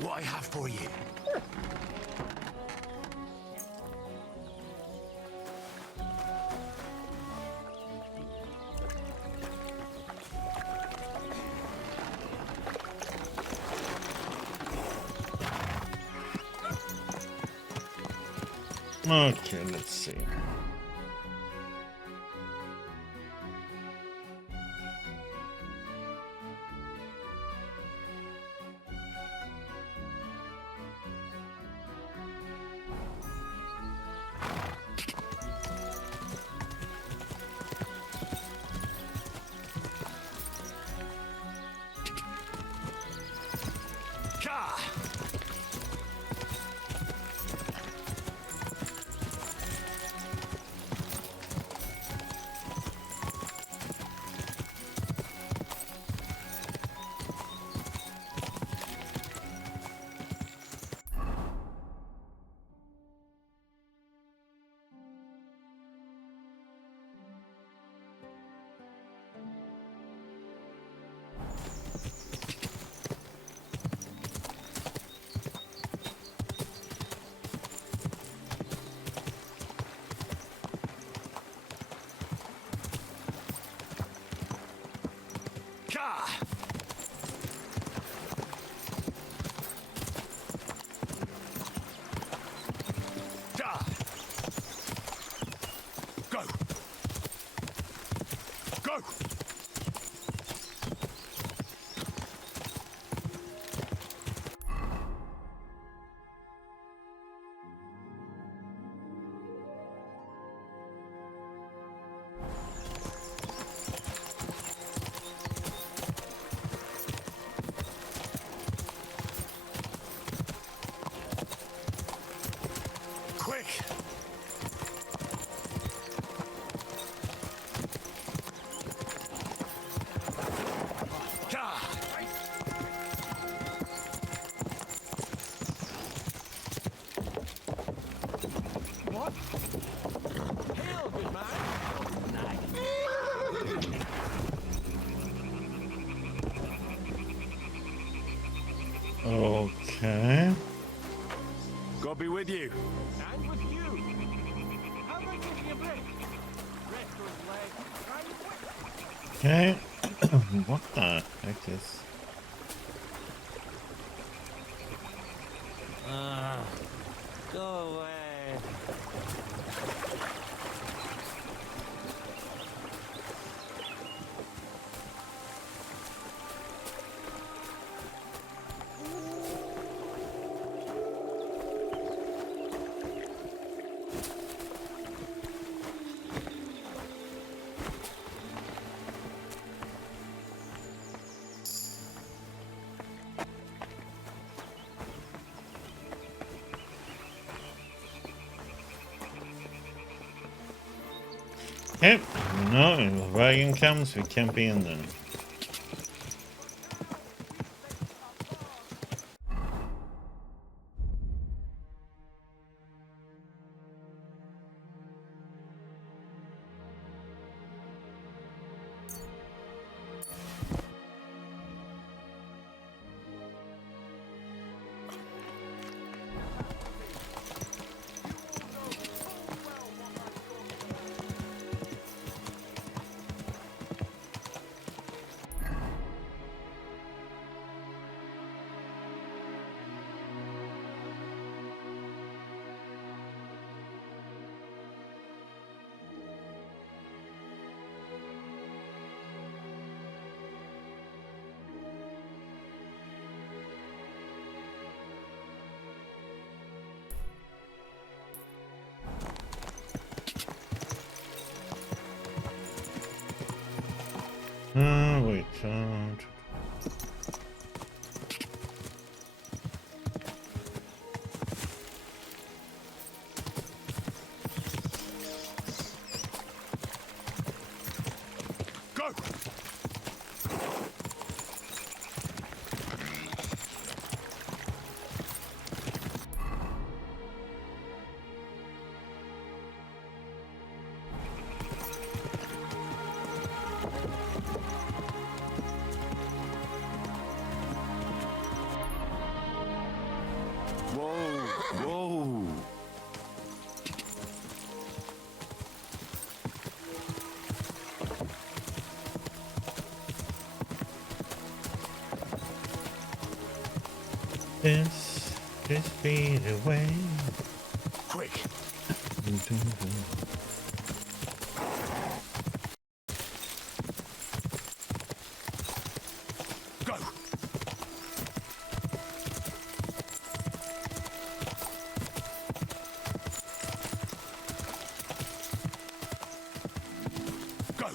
at what I have for you. Okay, let's see. Okay. God be with you. And with you. How about taking a break? Rest those legs. Okay. What the heck is... Go away. Okay. No, if the wagon comes, we can't be in there. This be the way. Quick. Go. Go.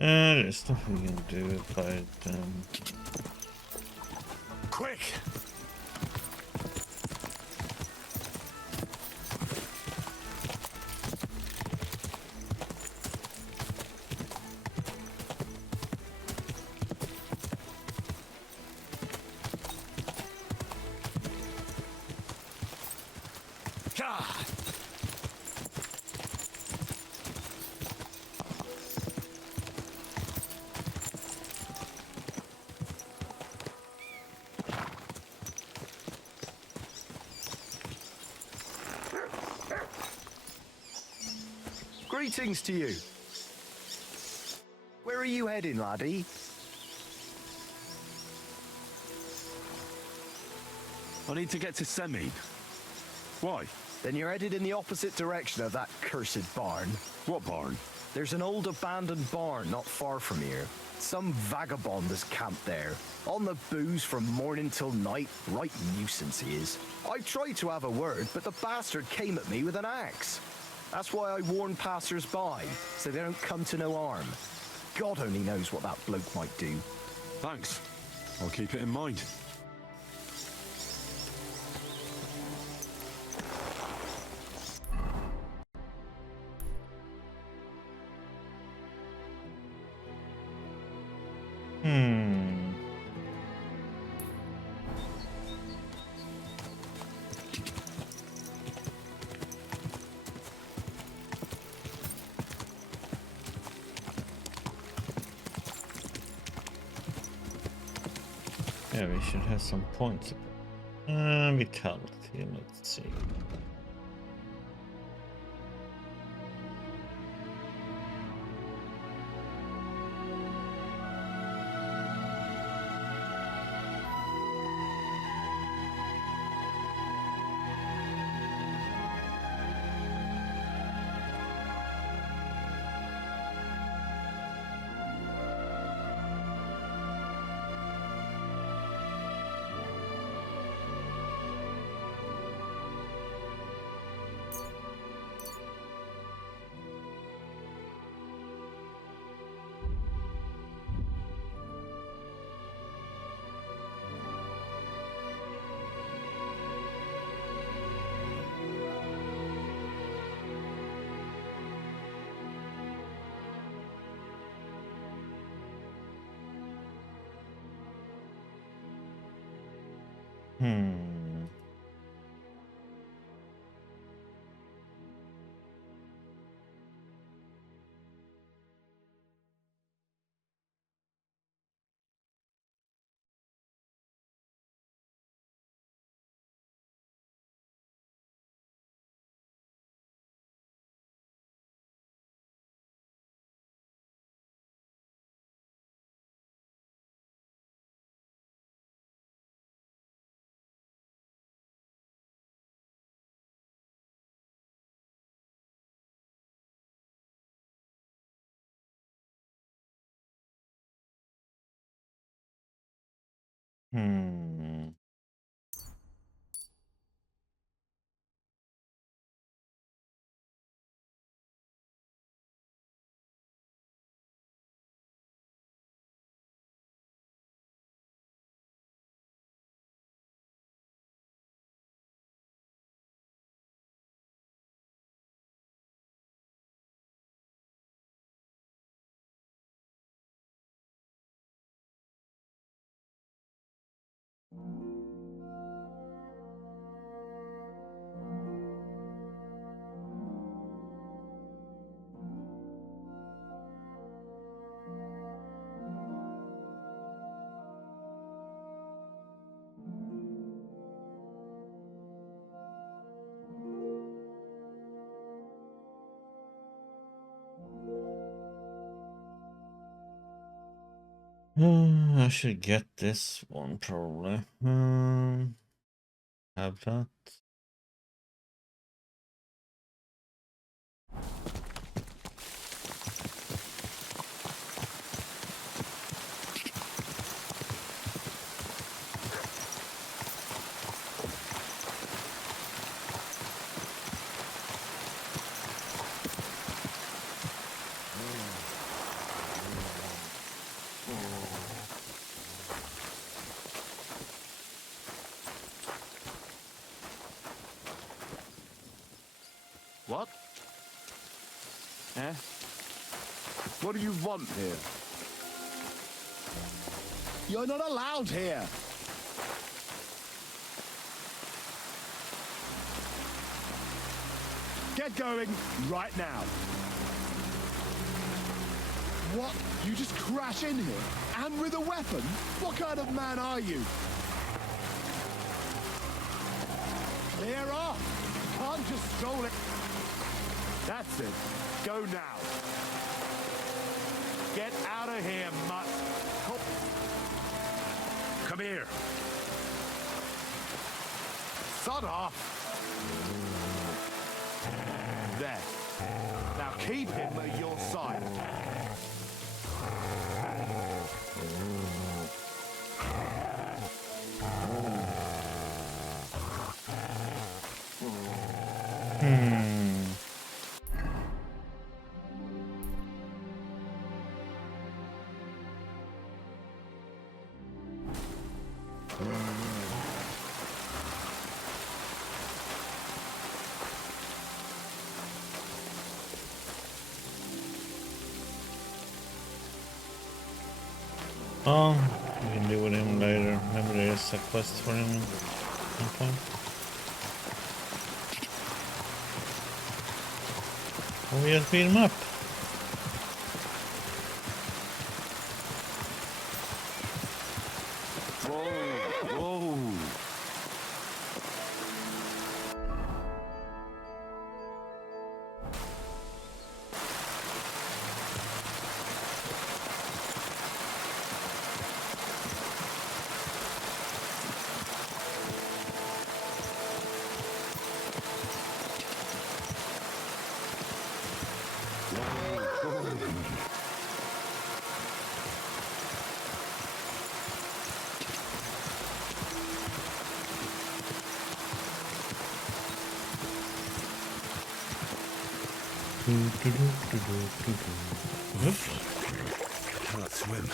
There's stuff we can do about Quick. God. Greetings to you. Where are you heading, laddie? I need to get to Semi. Why? Then you're headed in the opposite direction of that cursed barn. What barn? There's an old abandoned barn not far from here. Some vagabond has camped there. On the booze from morning till night. Right nuisance he is. I tried to have a word, but the bastard came at me with an axe. That's why I warn passers-by, so they don't come to no harm. God only knows what that bloke might do. Thanks. I'll keep it in mind. Yeah, we should have some points. Vitality, let's see. I should get this one probably. Have that. What? Eh? What do you want here? You're not allowed here. Get going right now. What? You just crash in here? And with a weapon? What kind of man are you? Clear off. You can't just stroll it. That's it. Go now. Get out of here, mutt. Come here. Sod off. There. Now keep him at your side. Oh, we can do with him later. Maybe there's a quest for him at some point. Oh, we just beat him up. Whoa, whoa. Oops. I cannot swim.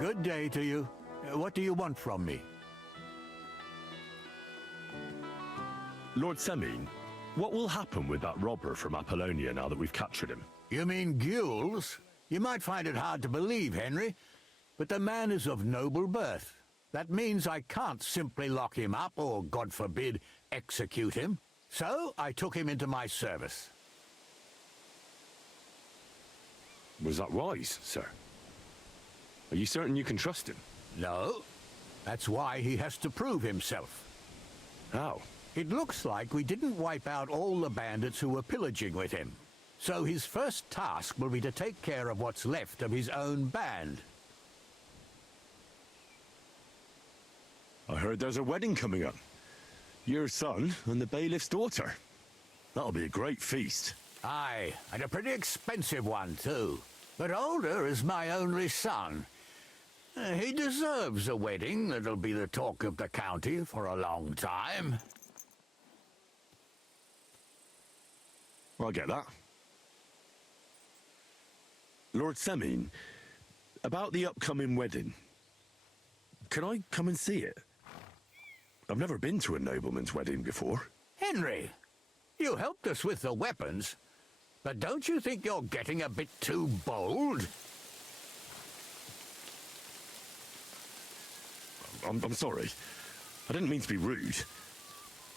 Good day to you. What do you want from me? Lord Semine, what will happen with that robber from Apollonia now that we've captured him? You mean Gules? You might find it hard to believe, Henry, but the man is of noble birth. That means I can't simply lock him up or, God forbid, execute him. So I took him into my service. Was that wise, sir? Are you certain you can trust him? No. That's why he has to prove himself. How? It looks like we didn't wipe out all the bandits who were pillaging with him. So his first task will be to take care of what's left of his own band. I heard there's a wedding coming up. Your son and the bailiff's daughter. That'll be a great feast. Aye, and a pretty expensive one, too. But Older is my only son. He deserves a wedding that'll be the talk of the county for a long time. I get that. Lord Semin, about the upcoming wedding. Can I come and see it? I've never been to a nobleman's wedding before. Henry, you helped us with the weapons, but don't you think you're getting a bit too bold? I'm sorry. I didn't mean to be rude.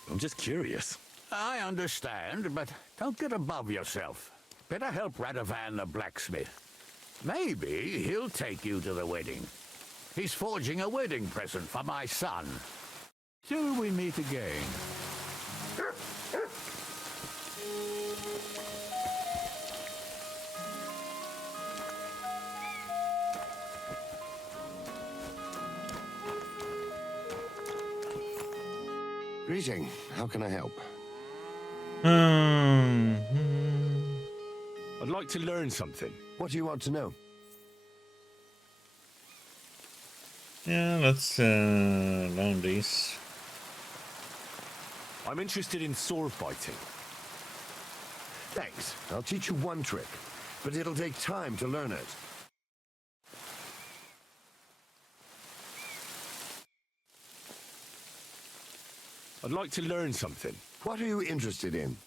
I'm just curious. I understand, but don't get above yourself. Better help Radovan the blacksmith. Maybe he'll take you to the wedding. He's forging a wedding present for my son. Till we meet again. Greeting. How can I help? I'd like to learn something. What do you want to know? Yeah, let's learn these. I'm interested in sword fighting. Thanks. I'll teach you one trick, but it'll take time to learn it. I'd like to learn something. What are you interested in?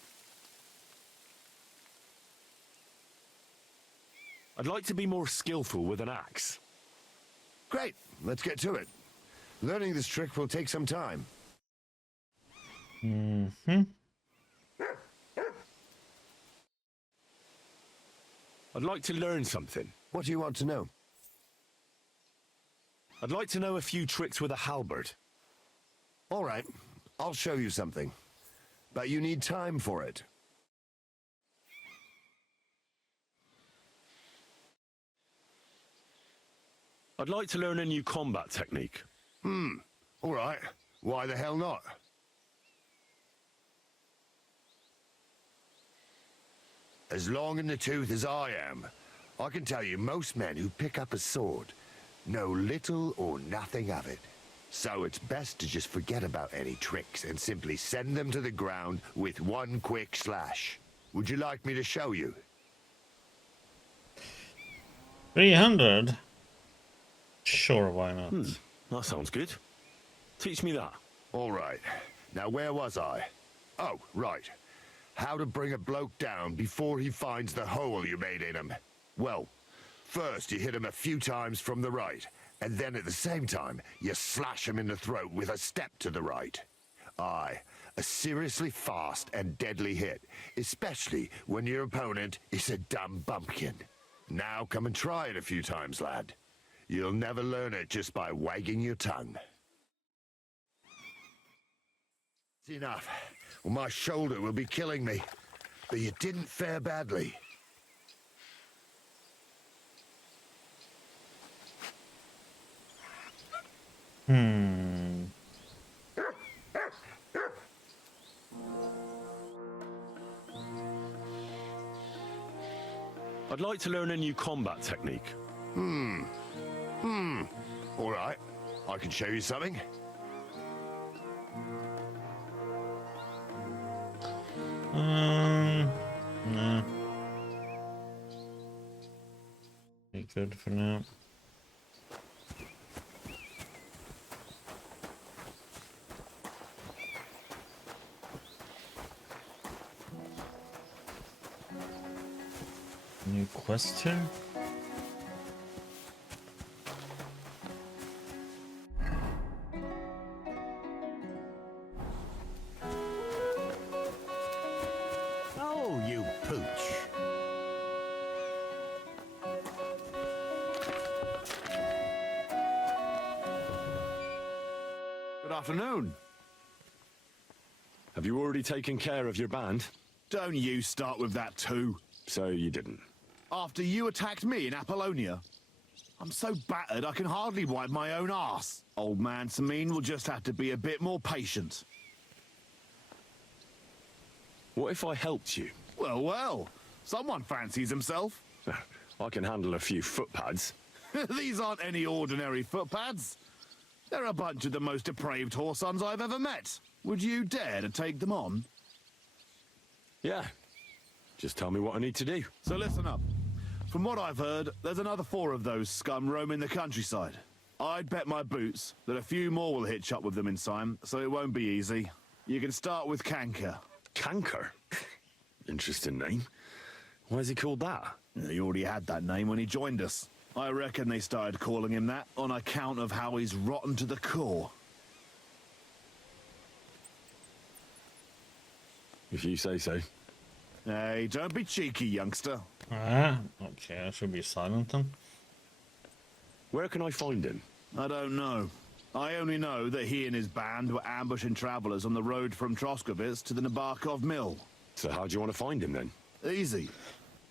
I'd like to be more skillful with an axe. Great. Let's get to it. Learning this trick will take some time. I'd like to learn something. What do you want to know? I'd like to know a few tricks with a halberd. All right. I'll show you something. But you need time for it. I'd like to learn a new combat technique. All right. Why the hell not? As long in the tooth as I am, I can tell you most men who pick up a sword know little or nothing of it. So it's best to just forget about any tricks and simply send them to the ground with one quick slash. Would you like me to show you? 300? Sure, why not? That sounds good. Teach me that. All right. Now, where was I? Oh, right. How to bring a bloke down before he finds the hole you made in him. Well, first you hit him a few times from the right, and then at the same time, you slash him in the throat with a step to the right. Aye, a seriously fast and deadly hit, especially when your opponent is a dumb bumpkin. Now come and try it a few times, lad. You'll never learn it just by wagging your tongue. It's enough. Well, my shoulder will be killing me. But you didn't fare badly. I'd like to learn a new combat technique. All right. I can show you something. No. Be good for now. New question? afternoon. Have you already taken care of your band? Don't you start with that too. So you didn't. After you attacked me in Apollonia? I'm so battered I can hardly wipe my own arse. Old man Samine will just have to be a bit more patient. What if I helped you? Well, well. Someone fancies himself. I can handle a few footpads. These aren't any ordinary footpads. They're a bunch of the most depraved whoresons I've ever met. Would you dare to take them on? Yeah. Just tell me what I need to do. So listen up. From what I've heard, there's another 4 of those scum roaming the countryside. I'd bet my boots that a few more will hitch up with them in time, so it won't be easy. You can start with Canker. Canker? Interesting name. Why is he called that? He already had that name when he joined us. I reckon they started calling him that on account of how he's rotten to the core. If you say so. Hey, don't be cheeky, youngster. Ah, okay, I should be silent then. Where can I find him? I don't know. I only know that he and his band were ambushing travelers on the road from Troskovitz to the Nabokov Mill. So how do you want to find him then? Easy.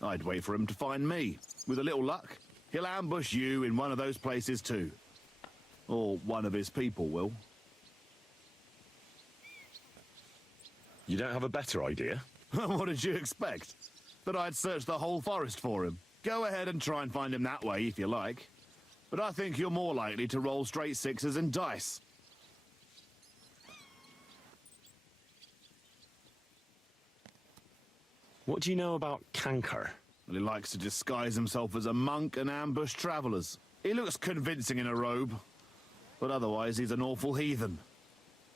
I'd wait for him to find me. With a little luck, he'll ambush you in one of those places too. Or one of his people will. You don't have a better idea? What did you expect? That I'd search the whole forest for him? Go ahead and try and find him that way if you like. But I think you're more likely to roll straight 6s and dice. What do you know about Canker? Well, he likes to disguise himself as a monk and ambush travelers. He looks convincing in a robe. But otherwise, he's an awful heathen.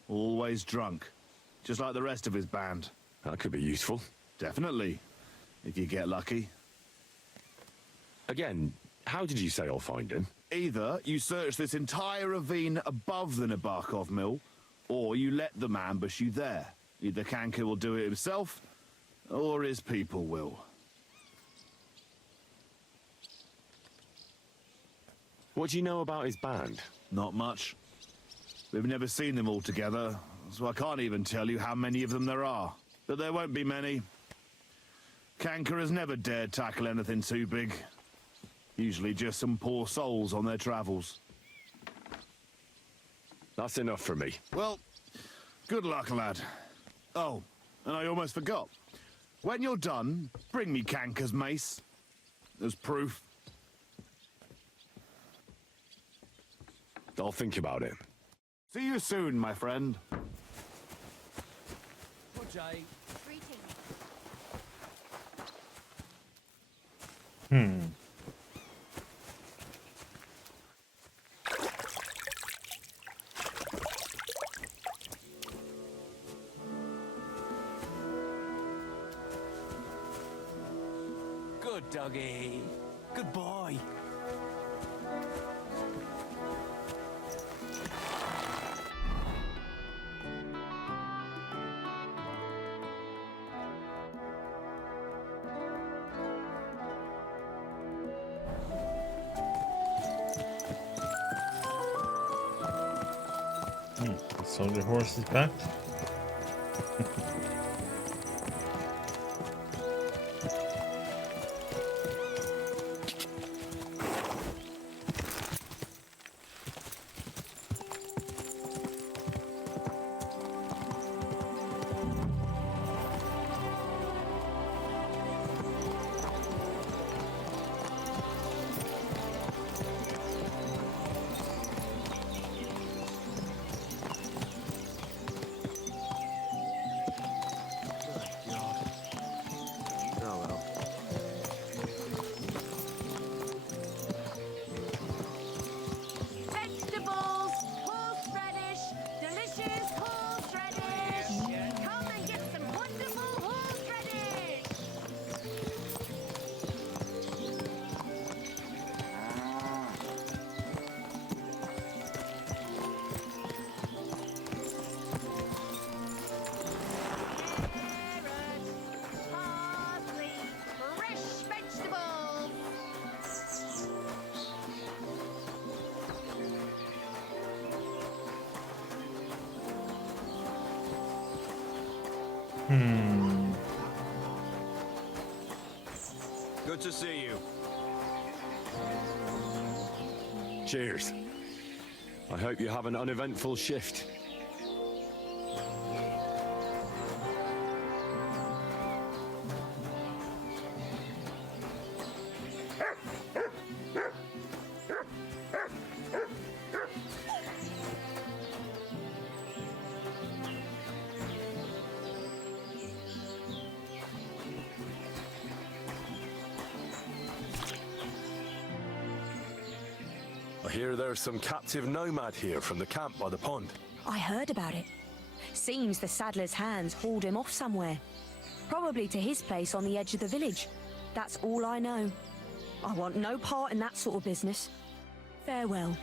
Always drunk. Just like the rest of his band. That could be useful. Definitely. If you get lucky. Again, how did you say I'll find him? Either you search this entire ravine above the Nabokov Mill, or you let them ambush you there. Either Canker will do it himself, or his people will. What do you know about his band? Not much. We've never seen them all together, so I can't even tell you how many of them there are. But there won't be many. Canker has never dared tackle anything too big. Usually just some poor souls on their travels. That's enough for me. Well, good luck, lad. Oh, and I almost forgot. When you're done, bring me Canker's mace. As proof. I'll think about it. See you soon, my friend. Good day. Good doggy. Good boy. Soldier horse is back. Good to see you. Cheers. I hope you have an uneventful shift. I hear there's some captive nomad here from the camp by the pond. I heard about it. Seems the saddler's hands hauled him off somewhere. Probably to his place on the edge of the village. That's all I know. I want no part in that sort of business. Farewell.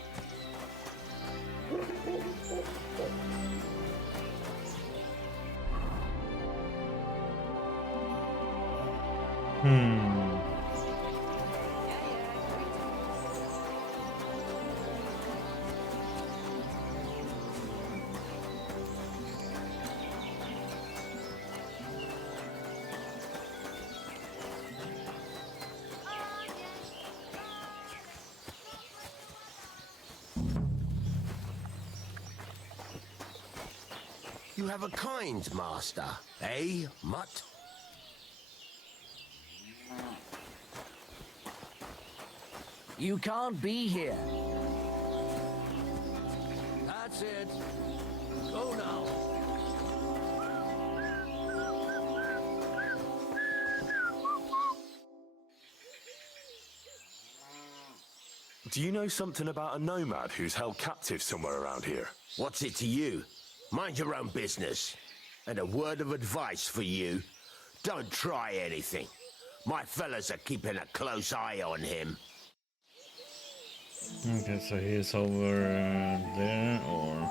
You have a kind master, eh, Mutt? You can't be here. That's it. Go now. Do you know something about a nomad who's held captive somewhere around here? What's it to you? Mind your own business. And a word of advice for you. Don't try anything. My fellas are keeping a close eye on him. Okay, so he's over there, or...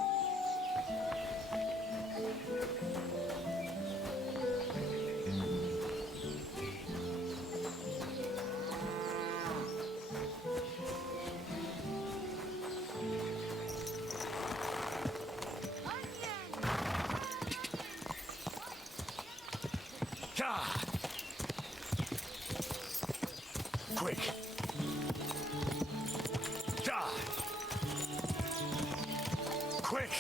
Quick! Quick!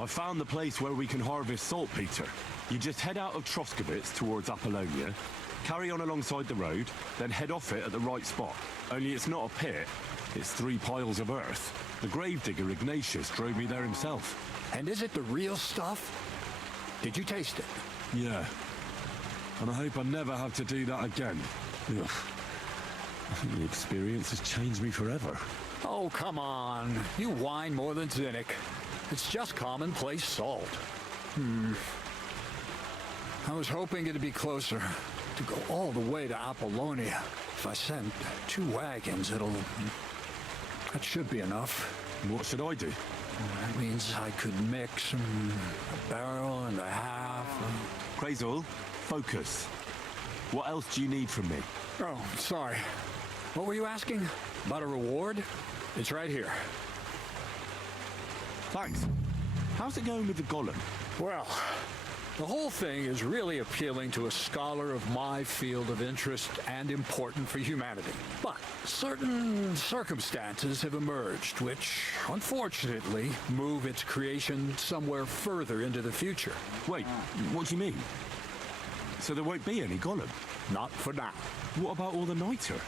I found the place where we can harvest saltpeter. You just head out of Troskowitz towards Apollonia, carry on alongside the road, then head off it at the right spot. Only it's not a pit, it's 3 piles of earth. The gravedigger Ignatius drove me there himself. And is it the real stuff? Did you taste it? Yeah. And I hope I never have to do that again. Ugh. I think the experience has changed me forever. Oh, come on. You whine more than Zinnik. It's just commonplace salt. I was hoping it'd be closer. To go all the way to Apollonia. If I send 2 wagons, that should be enough. What should I do? That means I could mix a barrel and a half. Crazul, focus. What else do you need from me? Oh, sorry. What were you asking? About a reward? It's right here. Thanks. How's it going with the golem? Well, the whole thing is really appealing to a scholar of my field of interest and important for humanity. But certain circumstances have emerged which, unfortunately, move its creation somewhere further into the future. Wait, what do you mean? So there won't be any golem? Not for now. What about all the niter?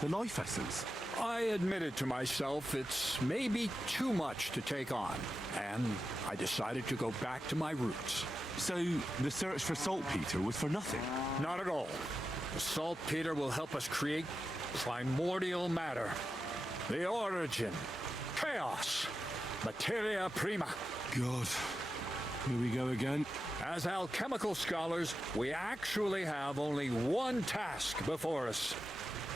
The life essence? I admitted to myself it's maybe too much to take on, and I decided to go back to my roots. So, the search for saltpeter was for nothing? Not at all. The saltpeter will help us create primordial matter. The origin. Chaos. Materia prima. God. Here we go again. As alchemical scholars, we actually have only one task before us.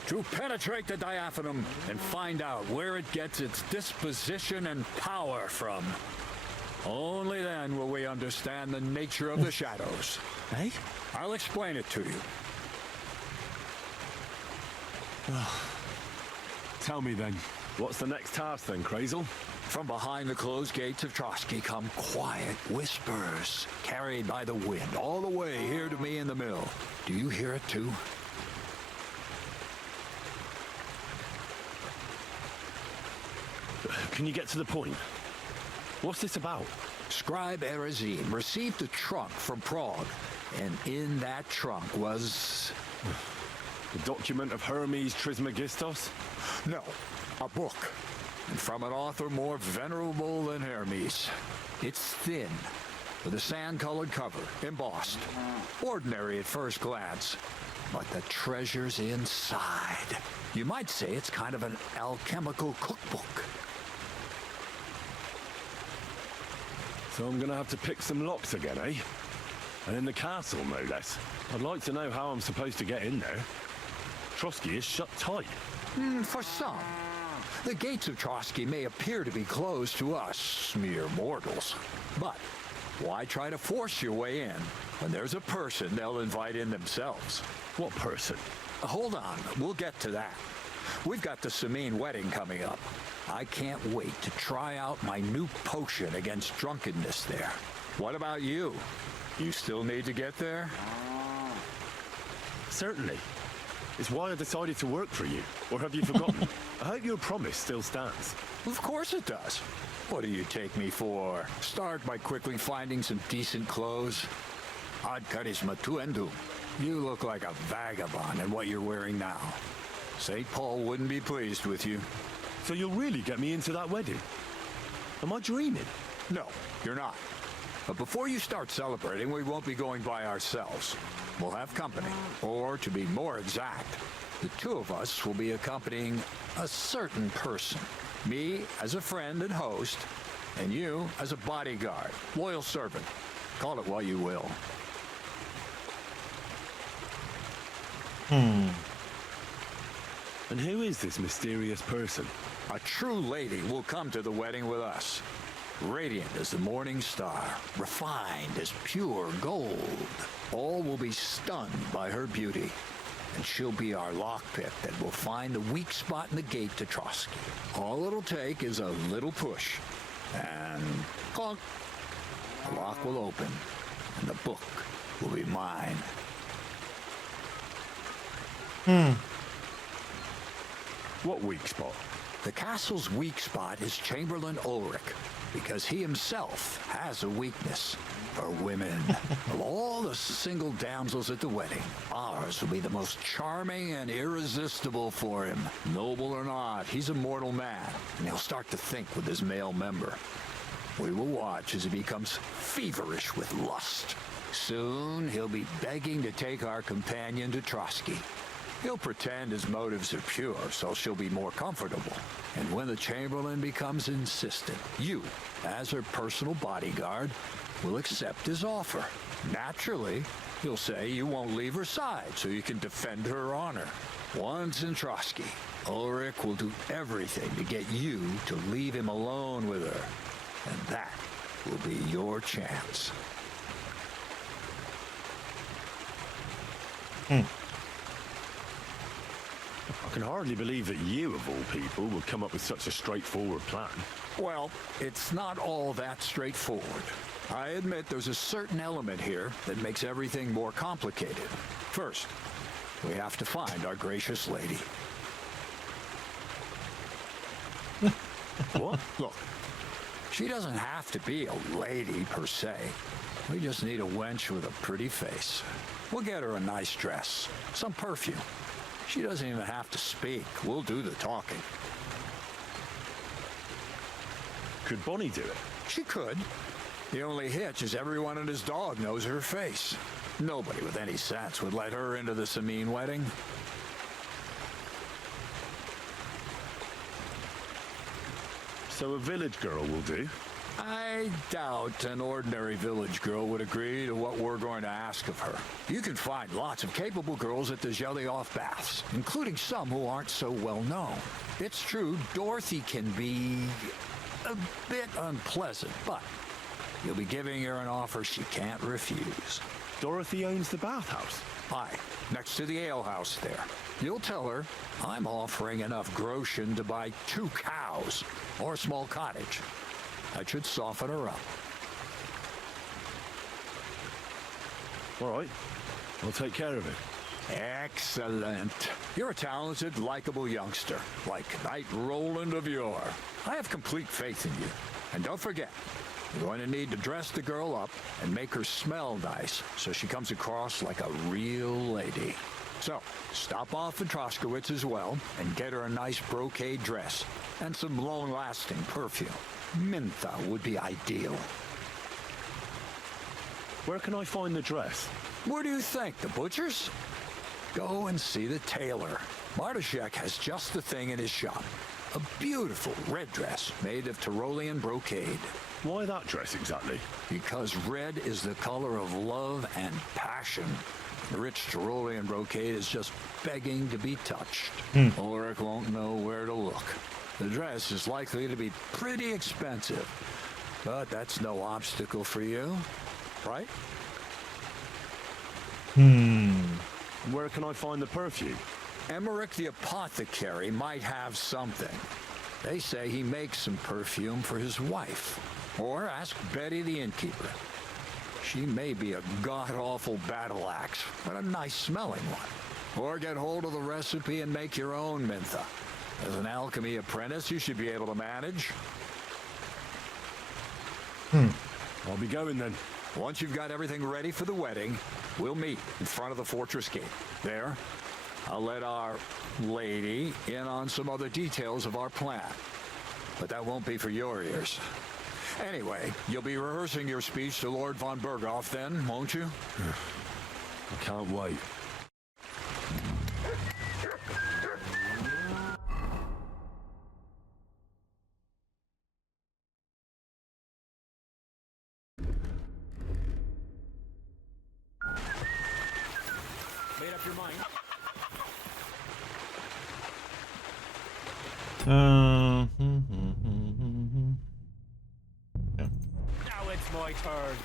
To penetrate the diaphanum and find out where it gets its disposition and power from. Only then will we understand the nature of the shadows. Eh? I'll explain it to you. Tell me then, what's the next task then, Crazel? From behind the closed gates of Trotsky come quiet whispers, carried by the wind, all the way here to me in the mill. Do you hear it too? Can you get to the point? What's this about? Scribe Erezim received a trunk from Prague, and in that trunk was... The document of Hermes Trismegistos? No, a book. And from an author more venerable than Hermes. It's thin, with a sand-colored cover, embossed. Ordinary at first glance. But the treasure's inside. You might say it's kind of an alchemical cookbook. So I'm gonna have to pick some locks again, eh? And in the castle, no less. I'd like to know how I'm supposed to get in there. Trotsky is shut tight. For some. The gates of Trotsky may appear to be closed to us, mere mortals. But why try to force your way in when there's a person they'll invite in themselves? What person? Hold on, we'll get to that. We've got the Samine wedding coming up. I can't wait to try out my new potion against drunkenness there. What about you? You still need to get there? Certainly. It's why I decided to work for you. Or have you forgotten? I hope your promise still stands. Of course it does. What do you take me for? Start by quickly finding some decent clothes. Ad charisma tuendum. You look like a vagabond in what you're wearing now. St. Paul wouldn't be pleased with you. So you'll really get me into that wedding? Am I dreaming? No, you're not. But before you start celebrating, we won't be going by ourselves. We'll have company. Or, to be more exact, the two of us will be accompanying a certain person. Me as a friend and host, and you as a bodyguard, loyal servant. Call it what you will. And who is this mysterious person? A true lady will come to the wedding with us. Radiant as the morning star, refined as pure gold. All will be stunned by her beauty. And she'll be our lockpick that will find the weak spot in the gate to Trotsky. All it'll take is a little push. And clunk. The lock will open, and the book will be mine. What weak spot? The castle's weak spot is Chamberlain Ulrich, because he himself has a weakness for women. Of all the single damsels at the wedding, ours will be the most charming and irresistible for him. Noble or not, he's a mortal man, and he'll start to think with his male member. We will watch as he becomes feverish with lust. Soon, he'll be begging to take our companion to Trotsky. He'll pretend his motives are pure, so she'll be more comfortable. And when the Chamberlain becomes insistent, you, as her personal bodyguard, will accept his offer. Naturally, you'll say you won't leave her side so you can defend her honor. Once in Trotsky, Ulrich will do everything to get you to leave him alone with her. And that will be your chance. I can hardly believe that you, of all people, would come up with such a straightforward plan. Well, it's not all that straightforward. I admit there's a certain element here that makes everything more complicated. First, we have to find our gracious lady. What? Look, she doesn't have to be a lady per se. We just need a wench with a pretty face. We'll get her a nice dress, some perfume. She doesn't even have to speak. We'll do the talking. Could Bonnie do it? She could. The only hitch is everyone and his dog knows her face. Nobody with any sense would let her into the Sameen wedding. So a village girl will do? I doubt an ordinary village girl would agree to what we're going to ask of her. You can find lots of capable girls at the Jelly-Off Baths, including some who aren't so well known. It's true, Dorothy can be a bit unpleasant, but you'll be giving her an offer she can't refuse. Dorothy owns the bathhouse? Aye, next to the alehouse there. You'll tell her I'm offering enough groschen to buy 2 cows or a small cottage. That should soften her up. All right. I'll take care of it. Excellent. You're a talented, likable youngster, like Knight Roland of yore. I have complete faith in you. And don't forget, you're going to need to dress the girl up and make her smell nice so she comes across like a real lady. So, stop off at Troskowitz as well and get her a nice brocade dress and some long-lasting perfume. Mintha would be ideal. Where can I find the dress? Where do you think? The butcher's? Go and see the tailor. Martashek has just the thing in his shop. A beautiful red dress made of Tyrolean brocade. Why that dress exactly? Because red is the color of love and passion. The rich Tyrolean brocade is just begging to be touched. Ulrich won't know where to look. The dress is likely to be pretty expensive, but that's no obstacle for you, right? Where can I find the perfume? Emmerich the apothecary might have something. They say he makes some perfume for his wife. Or ask Betty the innkeeper. She may be a god-awful battle axe, but a nice smelling one. Or get hold of the recipe and make your own Mintha. As an alchemy apprentice, you should be able to manage. I'll be going then. Once you've got everything ready for the wedding, we'll meet in front of the fortress gate. There, I'll let our lady in on some other details of our plan. But that won't be for your ears. Anyway, you'll be rehearsing your speech to Lord von Berghoff then, won't you? I can't wait. Made up your mind? Yeah. Now it's my turn.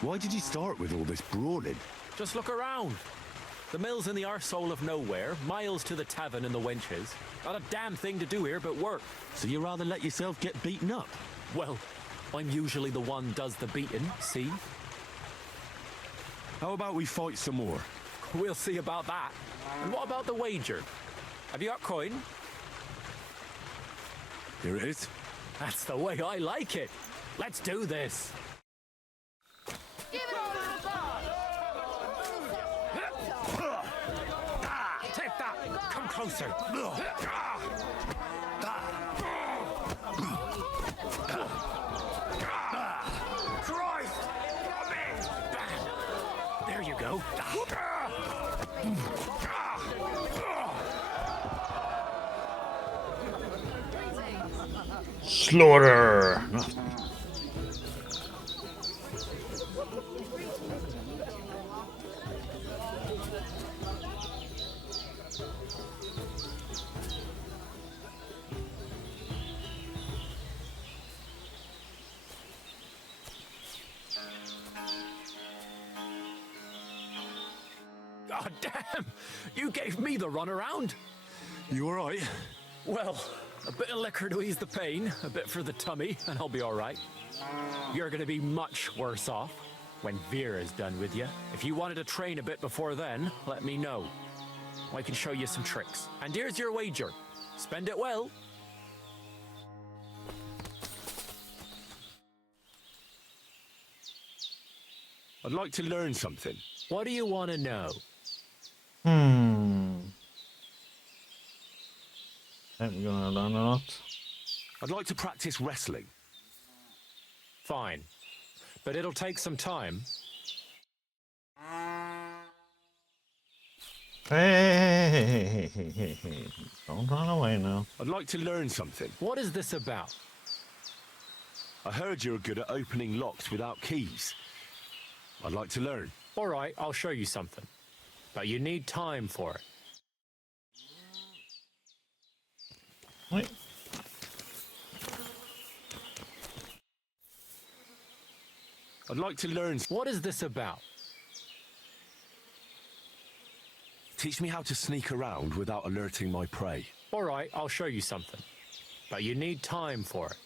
Why did you start with all this brawling? Just look around. The mill's in the arsehole of nowhere, miles to the tavern and the wenches. Not a damn thing to do here but work. So you rather let yourself get beaten up? Well, I'm usually the one does the beating, see? How about we fight some more? We'll see about that. And what about the wager? Have you got coin? Here it is. That's the way I like it. Let's do this. Take that! Come closer! Christ! There you go. Slaughter! God damn! You gave me the runaround. You all right? Well, a bit of liquor to ease the pain, a bit for the tummy, and I'll be all right. You're gonna be much worse off when Vera's done with you. If you wanted to train a bit before then, let me know. I can show you some tricks. And here's your wager. Spend it well. I'd like to learn something. What do you want to know? I'm gonna learn a lot. I'd like to practice wrestling. Fine. But it'll take some time. Hey, don't run away now. I'd like to learn something. What is this about? I heard you're good at opening locks without keys. I'd like to learn. All right, I'll show you something. But you need time for it. Wait. I'd like to learn. What is this about? Teach me how to sneak around without alerting my prey. All right, I'll show you something. But you need time for it.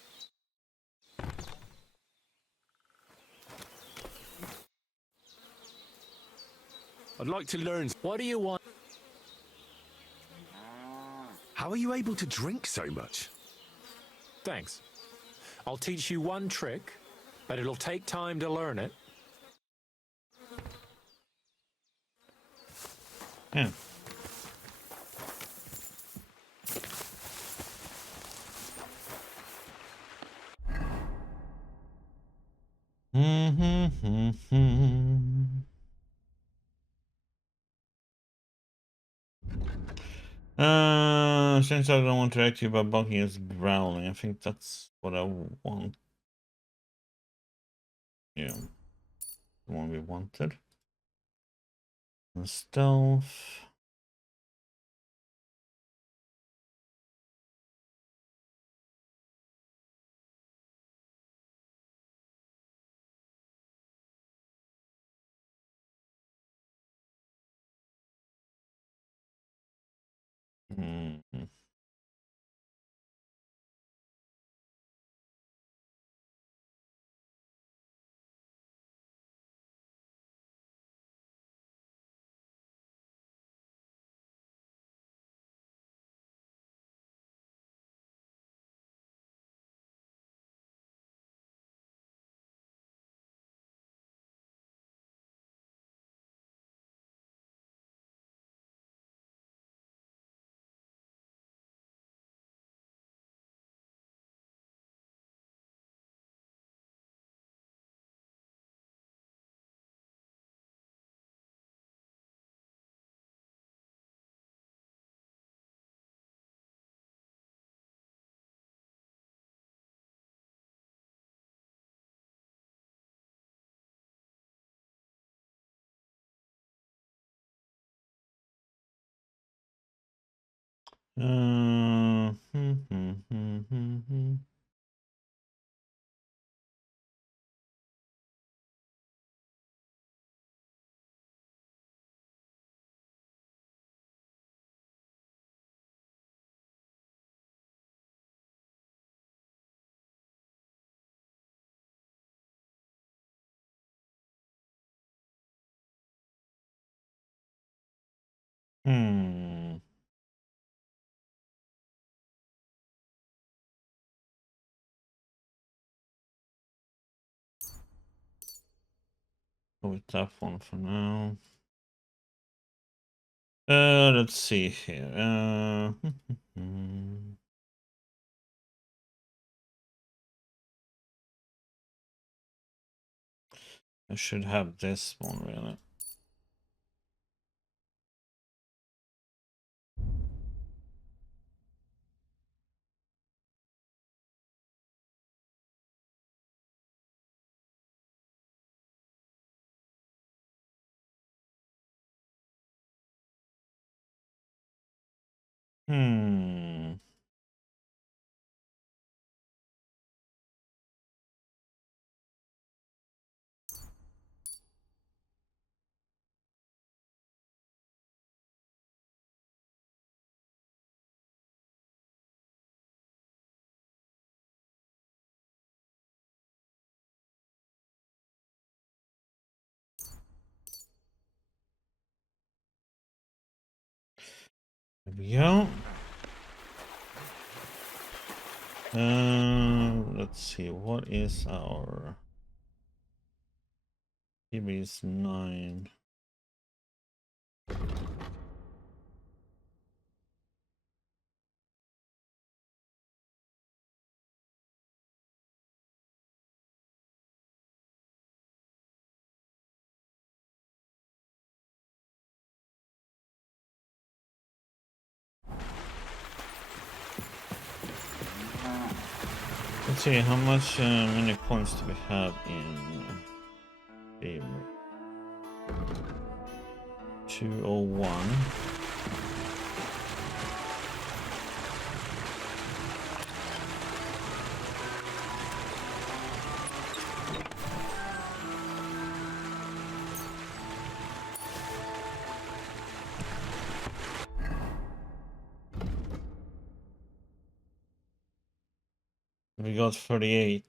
I'd like to learn. What do you want? How are you able to drink so much? Thanks. I'll teach you one trick, but it'll take time to learn it. Yeah. Since I don't want to react you by barking, is growling. I think that's what I want. Yeah, the one we wanted. And stealth. Mm-hmm. Hmm. Go with that one for now. Let's see here. I should have this one really. There we go. Let's see, what is our PB is 9. Let's see, how much many points do we have in game? 201. We got 38.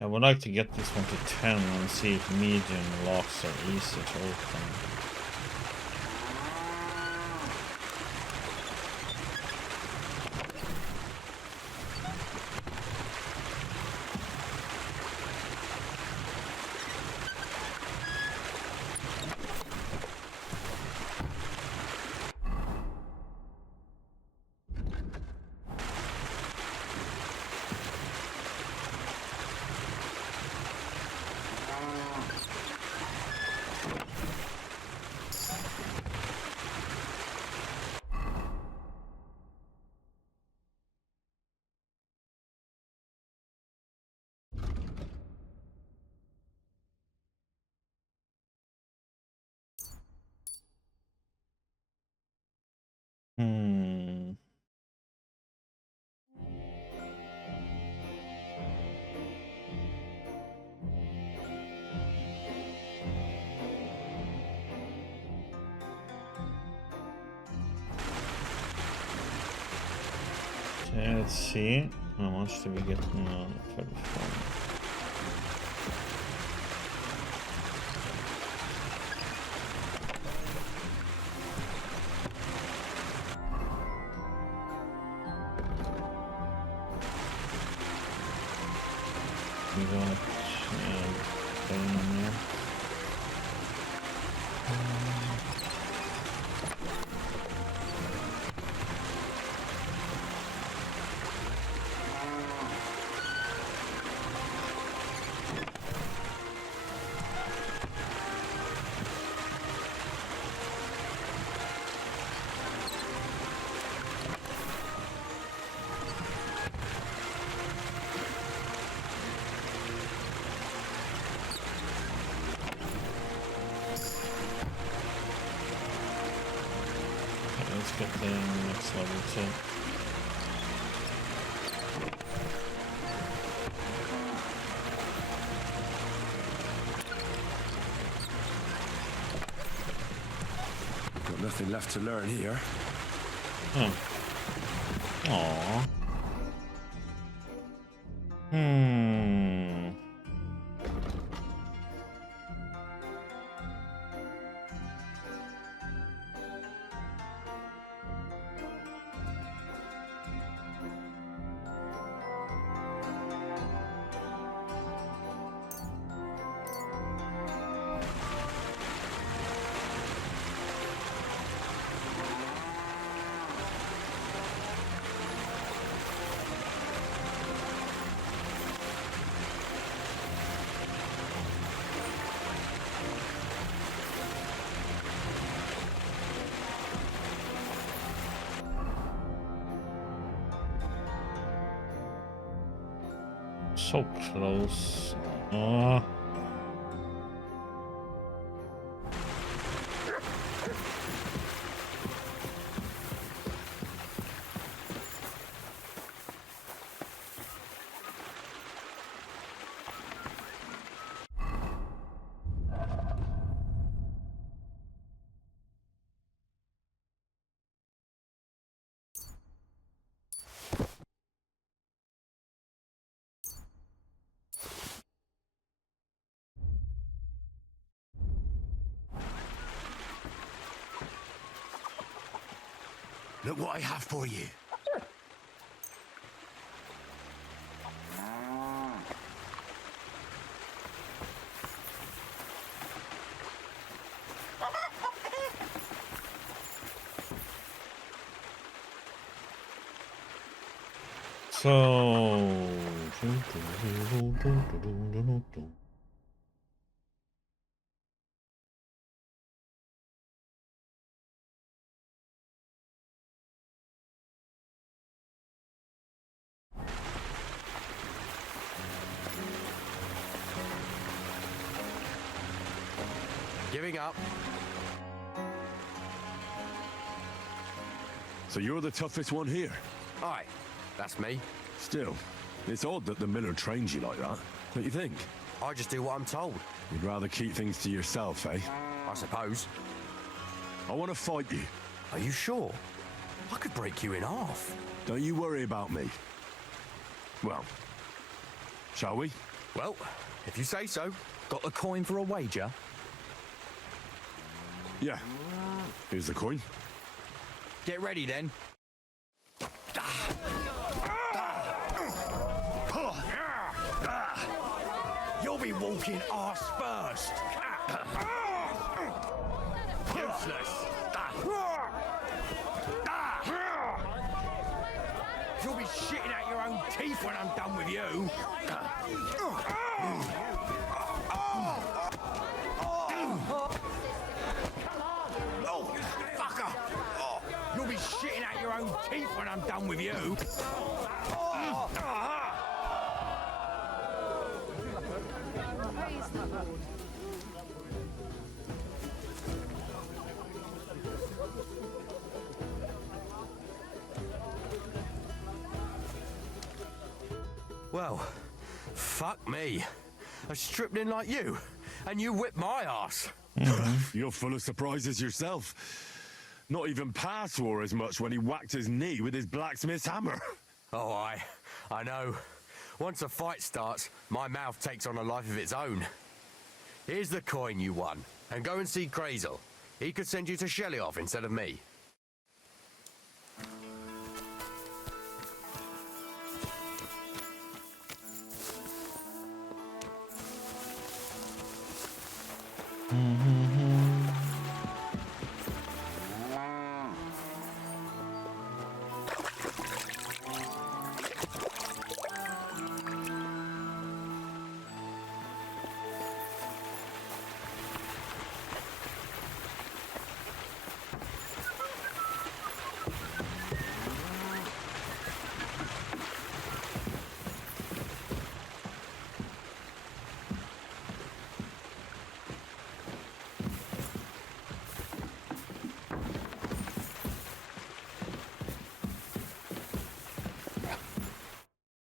I would like to get this one to 10 and see if medium locks are easy to open. Okay, let's see. How much do we get now for the phone? We got let's get the next level too. Got nothing left to learn here. Oh. Aww. So close. Oh. Look what I have for you. So. Giving up. So you're the toughest one here? Aye, that's me. Still, it's odd that the miller trains you like that, don't you think? I just do what I'm told. You'd rather keep things to yourself, eh? I suppose. I want to fight you. Are you sure? I could break you in half. Don't you worry about me. Well, shall we? Well, if you say so. Got a coin for a wager? Yeah. Here's the coin. Get ready then. You'll be walking arse first. Useless. You'll be shitting out your own teeth when I'm done with you. Oh, fucker! You'll be shitting out your own teeth when I'm done with you. Well, fuck me. A stripling like you, and you whip my ass. You're full of surprises yourself. Not even Pa swore as much when he whacked his knee with his blacksmith's hammer. Oh, I know. Once a fight starts, my mouth takes on a life of its own. Here's the coin you won, and go and see Crazel. He could send you to Shelly-off instead of me.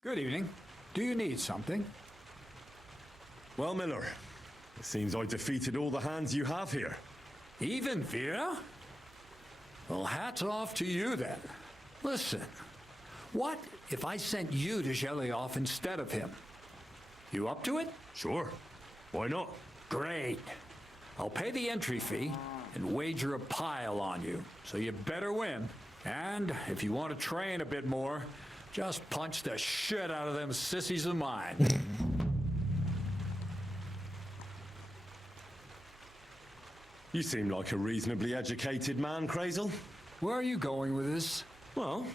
Good evening. Do you need something? Well, Miller, it seems I defeated all the hands you have here. Even Vera? Well, hats off to you then. Listen, what if I sent you to Shelly-off instead of him? You up to it? Sure. Why not? Great. I'll pay the entry fee and wager a pile on you, so you better win. And if you want to train a bit more, just punch the shit out of them sissies of mine. You seem like a reasonably educated man, Crazel. Where are you going with this? Well,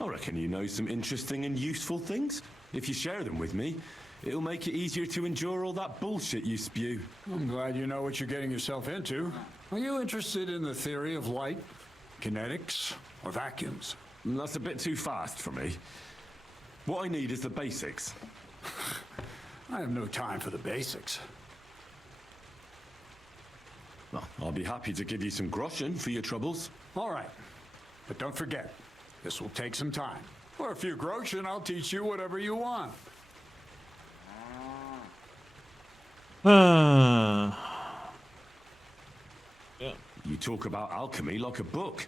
I reckon you know some interesting and useful things. If you share them with me, it'll make it easier to endure all that bullshit you spew. I'm glad you know what you're getting yourself into. Are you interested in the theory of light, kinetics, or vacuums? That's a bit too fast for me. What I need is the basics. I have no time for the basics. Well, I'll be happy to give you some groschen for your troubles. All right. But don't forget, this will take some time. For a few groschen, I'll teach you whatever you want. Yeah. You talk about alchemy like a book.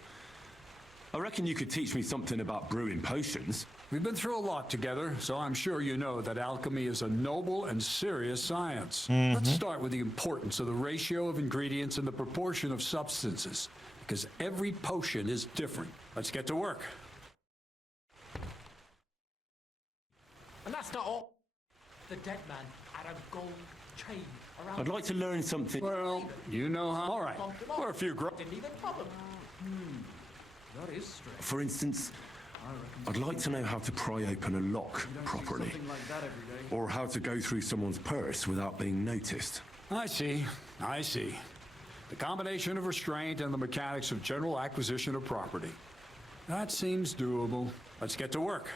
I reckon you could teach me something about brewing potions. We've been through a lot together, so I'm sure you know that alchemy is a noble and serious science. Let's start with the importance of the ratio of ingredients and the proportion of substances, because every potion is different. Let's get to work. And that's not all. The dead man had a gold chain around. I'd like to learn something. Well, you know how. All right. For a few Didn't even problem. That is strange. For instance, I'd like to know how to pry open a lock properly, or how to go through someone's purse without being noticed. I see. The combination of restraint and the mechanics of general acquisition of property. That seems doable. Let's get to work.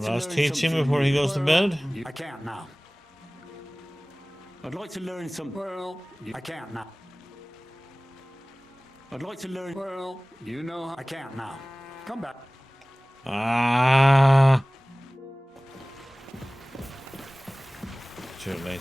Last teach him before he goes to bed. I can't now. I'd like to learn some. Well, I can't now. I'd like to learn. Well, you know I can't now. Come back. Ah. Too late.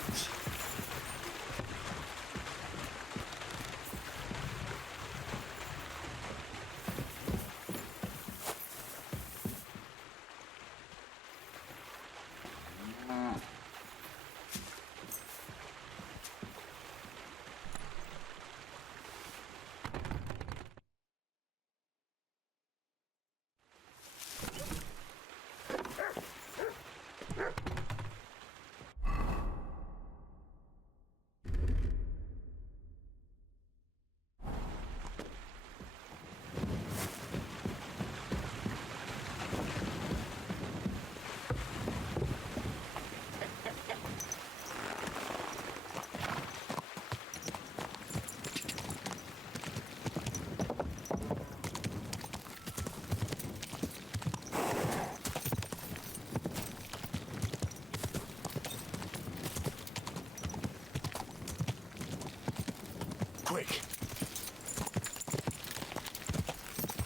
Quick!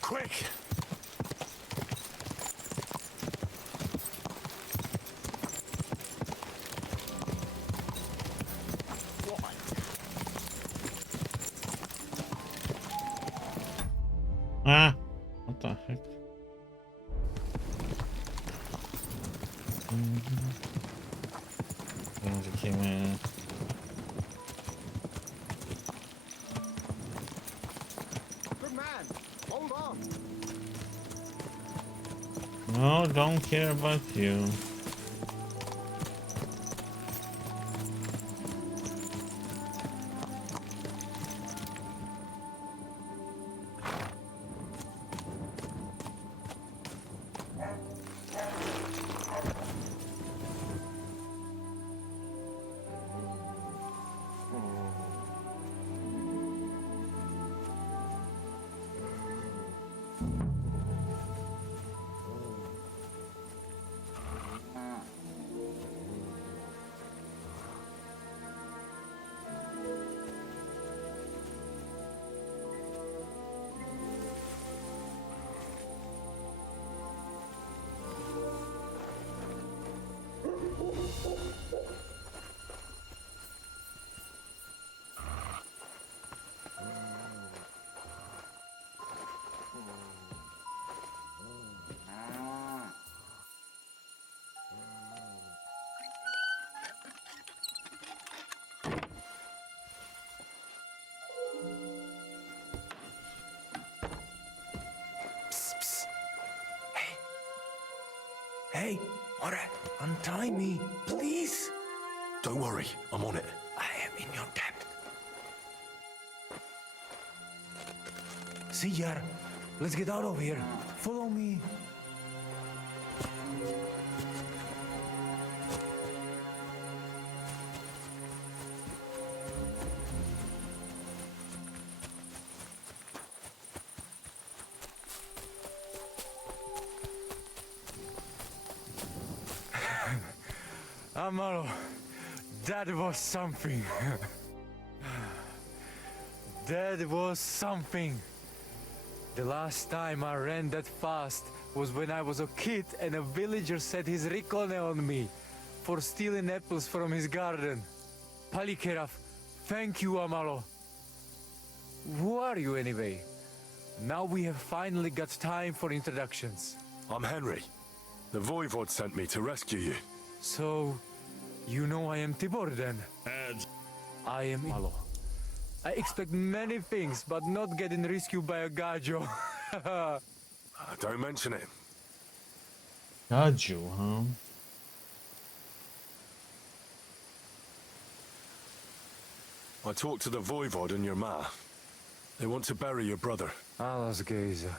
Quick! Ah, what the heck? Came in. Good man, hold on. No, don't care about you. Hey, Ore, untie me, please. Don't worry, I'm on it. I am in your debt. See, Yar, let's get out of here. Follow me. Amaro, that was something. That was something. The last time I ran that fast was when I was a kid and a villager set his ricone on me for stealing apples from his garden. Palikeraf, thank you, Amaro. Who are you anyway? Now we have finally got time for introductions. I'm Henry. The Voivod sent me to rescue you. So, you know I am Tibor then? I am Malo. I expect many things, but not getting rescued by a gajo. Don't mention it. Gajo, huh? I talked to the Voivod and your ma. They want to bury your brother. Alas, Geza.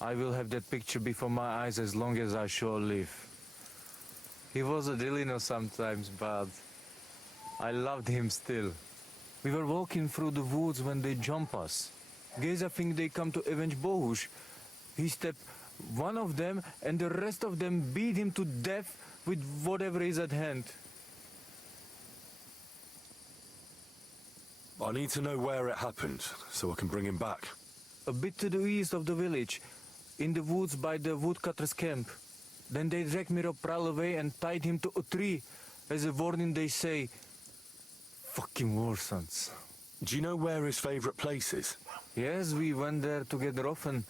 I will have that picture before my eyes as long as I shall live. He was a Delino sometimes, but I loved him still. We were walking through the woods when they jump us. Geza think they come to avenge Bohush. He stepped one of them, and the rest of them beat him to death with whatever is at hand. I need to know where it happened, so I can bring him back. A bit to the east of the village, in the woods by the woodcutter's camp. Then they dragged Miropral away and tied him to a tree. As a warning, they say, fucking war sons. Do you know where his favorite place is? Yes, we went there together often.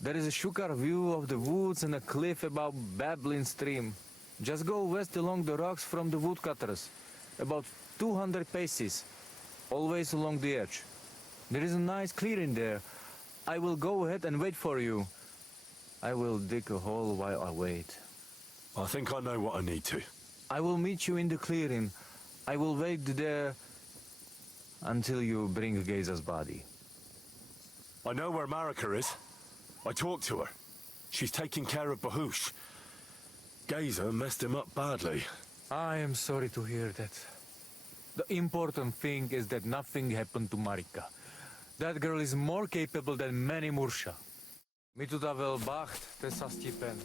There is a shukar view of the woods and a cliff above Babbling Stream. Just go west along the rocks from the woodcutters. About 200 paces. Always along the edge. There is a nice clearing there. I will go ahead and wait for you. I will dig a hole while I wait. I think I know what I need to. I will meet you in the clearing. I will wait there until you bring Geza's body. I know where Marika is. I talked to her. She's taking care of Bahush. Geza messed him up badly. I am sorry to hear that. The important thing is that nothing happened to Marika. That girl is more capable than many Mursha. Mi tu da wel bacht, te sa stipen.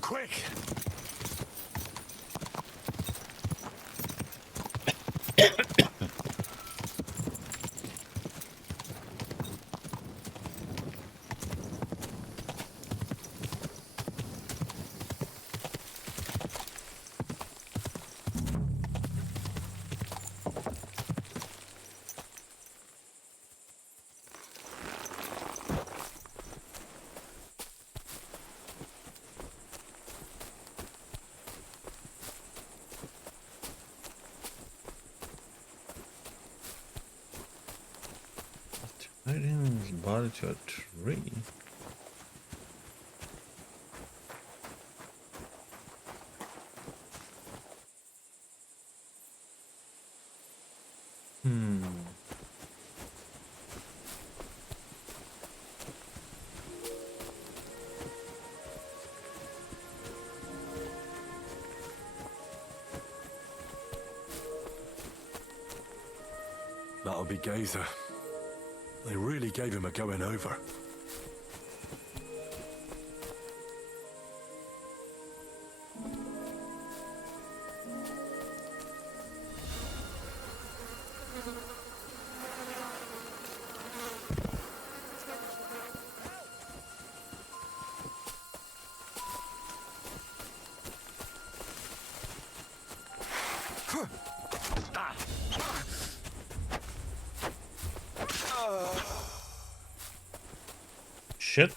Quick! Hiding his body to a tree. That'll be Geza. They really gave him a going over. Shit.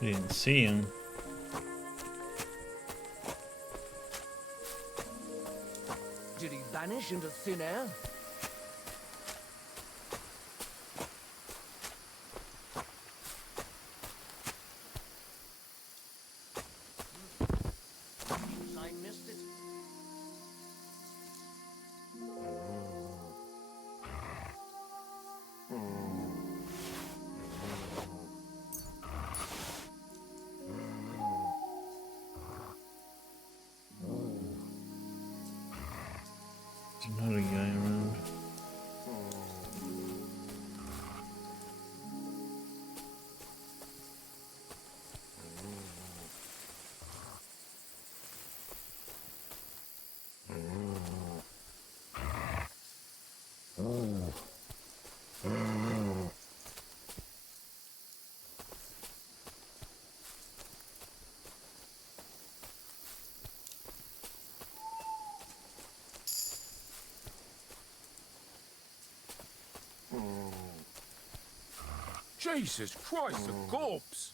Didn't see him. Did he vanish into thin air? I missed it. There's another guy around. Jesus Christ, a corpse!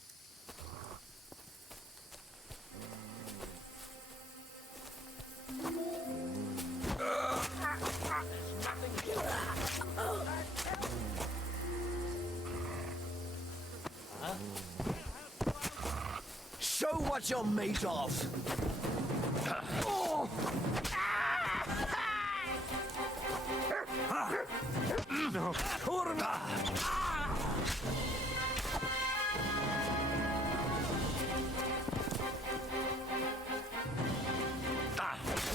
Show what you're made of. Oh. No.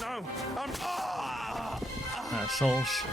No, I'm. Assholes.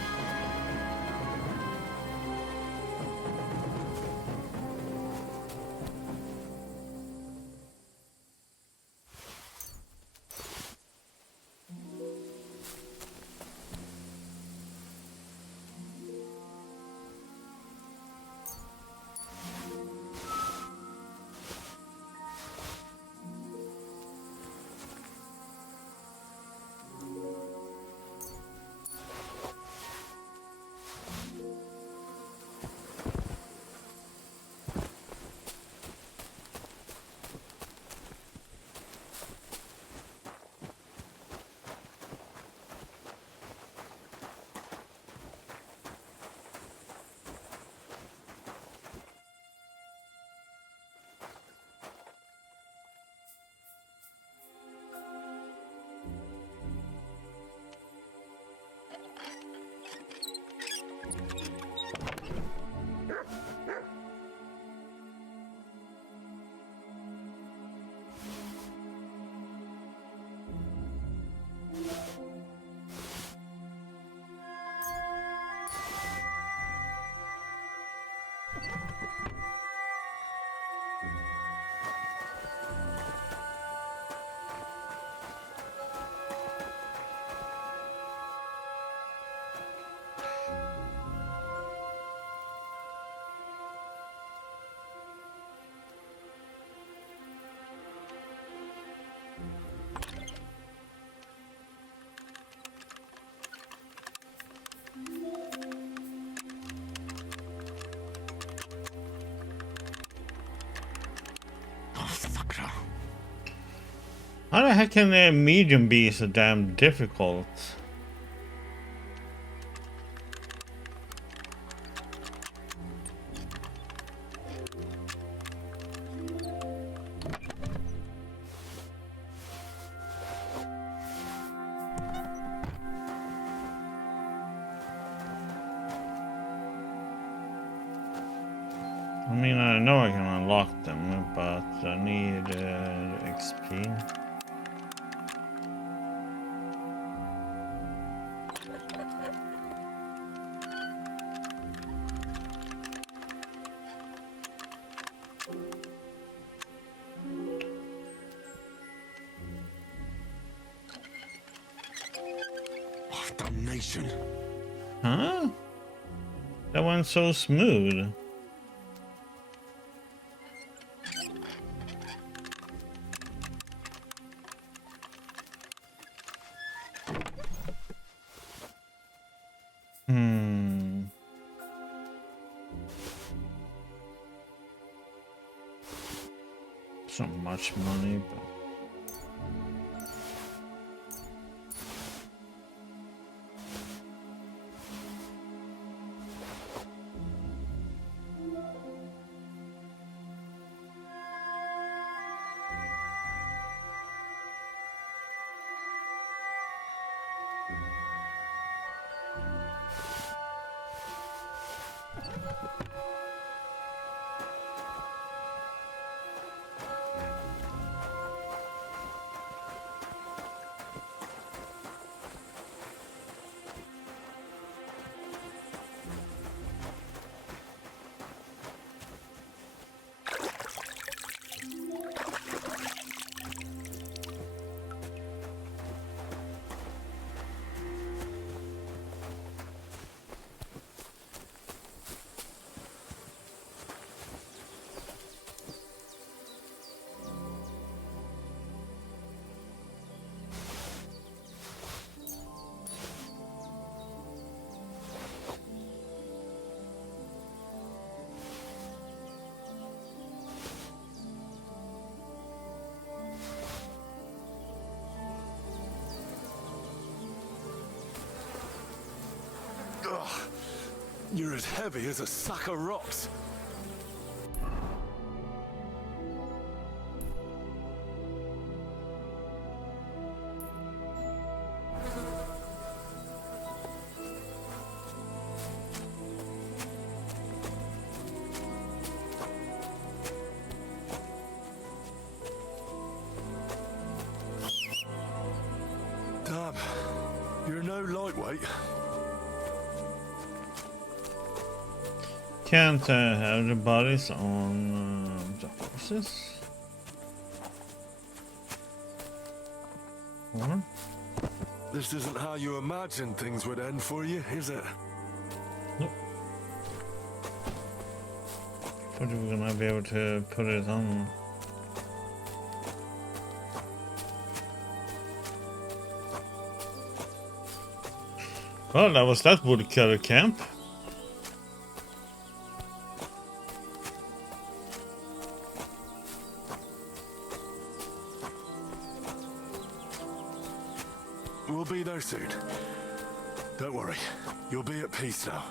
How the heck can a medium be so damn difficult? I mean, I know I can unlock them, but I need XP. Oh, damnation. Huh? That went so smooth. It's not much money, but You're as heavy as a sack of rocks. Damn, you're no lightweight. Can't have the bodies on the horses? What? This isn't how you imagined things would end for you, is it? Nope. Thought you were gonna be able to put it on. Well, that was that woodcutter camp. We'll be there soon. Don't worry, you'll be at peace now.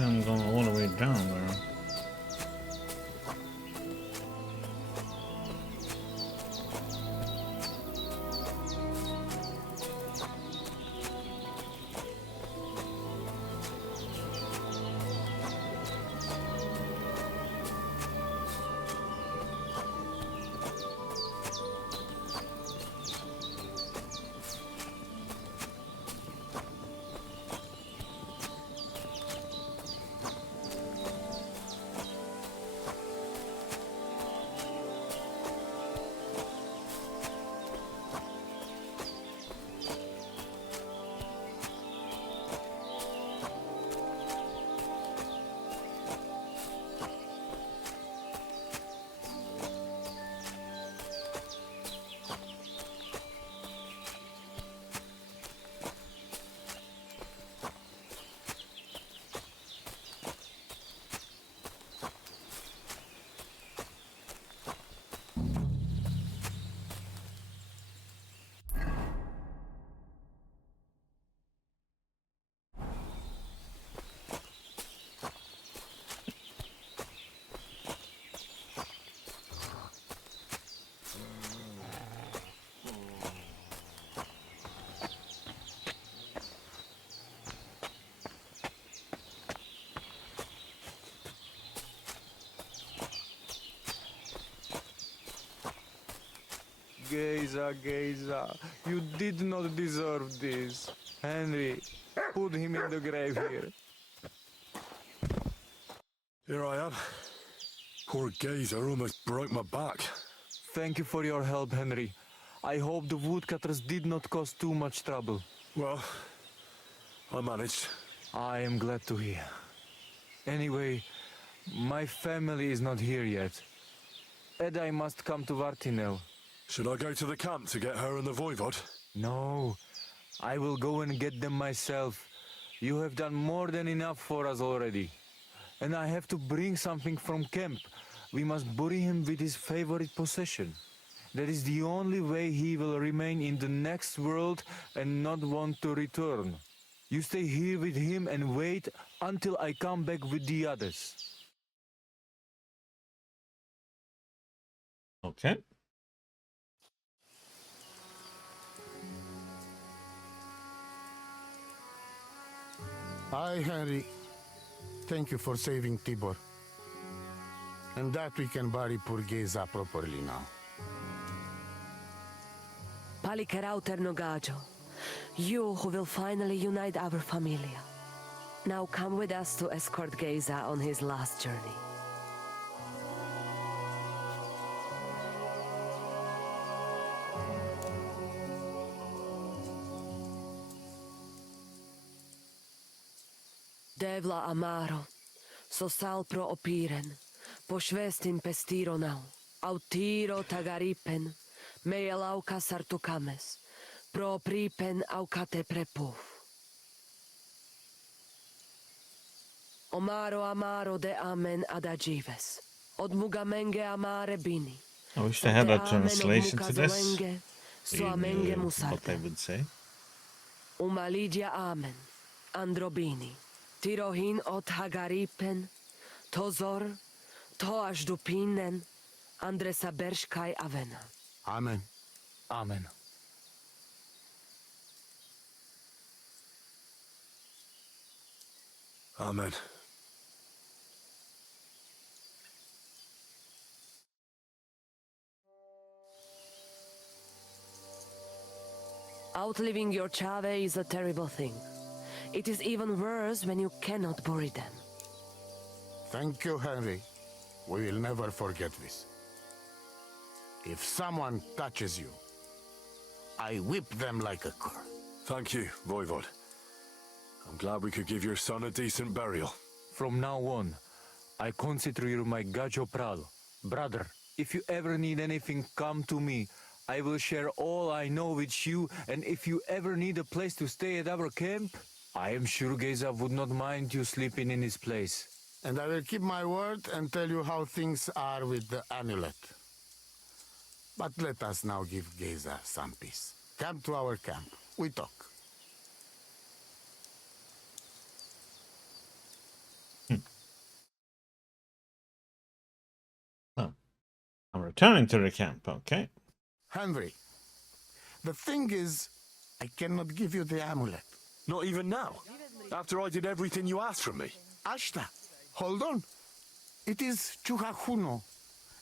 I'm going all the way down there. Geza, you did not deserve this. Henry, put him in the grave here. Here I am. Poor Gazer almost broke my back. Thank you for your help, Henry. I hope the woodcutters did not cause too much trouble. Well, I managed. I am glad to hear. Anyway, my family is not here yet. I must come to Vartinel. Should I go to the camp to get her and the voivod? No, I will go and get them myself. You have done more than enough for us already. And I have to bring something from camp. We must bury him with his favorite possession. That is the only way he will remain in the next world and not want to return. You stay here with him and wait until I come back with the others. Okay. Aye, Henry. Thank you for saving Tibor. And that we can bury poor Geza properly now. Palikerauter Nogajo, you who will finally unite our familia. Now come with us to escort Geza on his last journey. Devla amaro, so sal pro opiren, pošvestin pestironau, autiro tagaripen, meelauka sartukames, pro pripen aukate prepuf. Omaro amaro de amen adagives, od mugamenge amare bini. I wish I had a translation to this. Suamenge What they would say. Umalidia amen, androbini. Tirohin ot hagaripen, tozor, toash dupinen, andresa bershkai avena. Amen. Amen. Amen. Outliving your chave is a terrible thing. It is even worse when you cannot bury them. Thank you, Henry. We will never forget this. If someone touches you, I whip them like a cur. Thank you, Voivod. I'm glad we could give your son a decent burial. From now on, I consider you my Gajo Pral. Brother, if you ever need anything, come to me. I will share all I know with you, and if you ever need a place to stay at our camp, I am sure Geza would not mind you sleeping in his place. And I will keep my word and tell you how things are with the amulet. But let us now give Geza some peace. Come to our camp. We talk. Oh. I'm returning to the camp, okay. Henry, the thing is, I cannot give you the amulet. Not even now? After I did everything you asked from me? Ashta, hold on. It is Chuhajuno,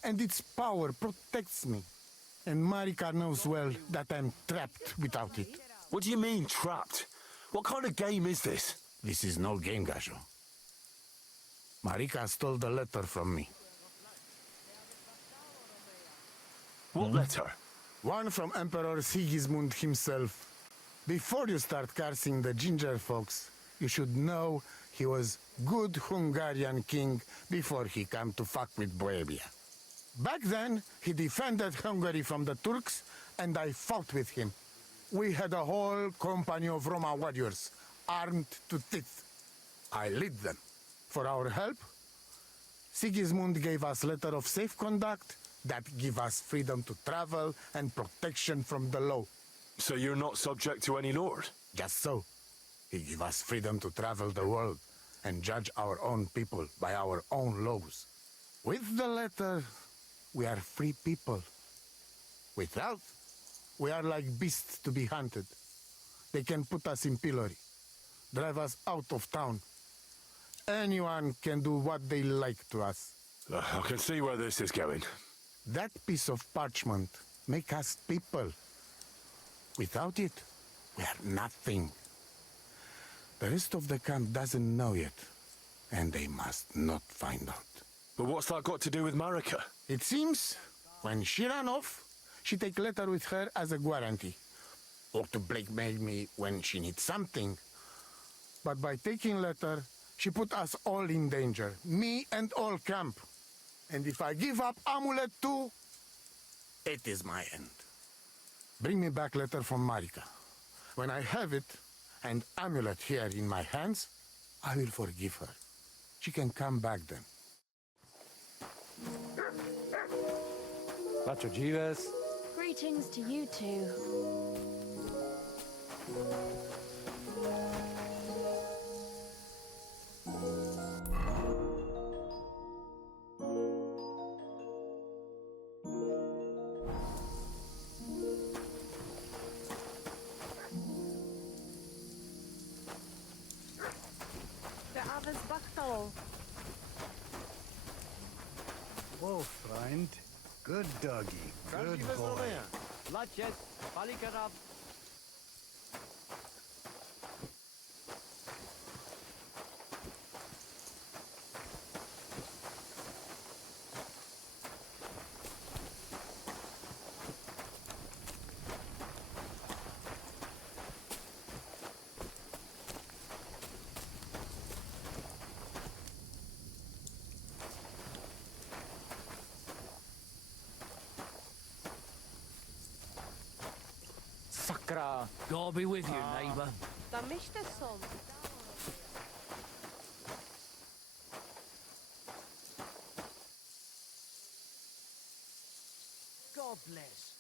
and its power protects me. And Marika knows well that I'm trapped without it. What do you mean, trapped? What kind of game is this? This is no game, Gajo. Marika stole the letter from me. What letter? One from Emperor Sigismund himself. Before you start cursing the ginger folks, you should know he was good Hungarian king before he came to fuck with Bohemia. Back then, he defended Hungary from the Turks, and I fought with him. We had a whole company of Roma warriors, armed to teeth. I lead them. For our help, Sigismund gave us letter of safe conduct that give us freedom to travel and protection from the law. So you're not subject to any lord? Just so. He give us freedom to travel the world and judge our own people by our own laws. With the letter, we are free people. Without, we are like beasts to be hunted. They can put us in pillory, drive us out of town. Anyone can do what they like to us. I can see where this is going. That piece of parchment make us people. Without it, we are nothing. The rest of the camp doesn't know yet, and they must not find out. But what's that got to do with Marika? It seems, when she ran off, she take letter with her as a guarantee, or to blackmail me when she needs something. But by taking letter, she put us all in danger, me and all camp. And if I give up amulet too, it is my end. Bring me back letter from Marika. When I have it, and amulet here in my hands, I will forgive her. She can come back then. Pacho Jives. Greetings to you two. Good doggy. Good boy. Latchet, palikarab. Sakra, God be with you, neighbour. God bless.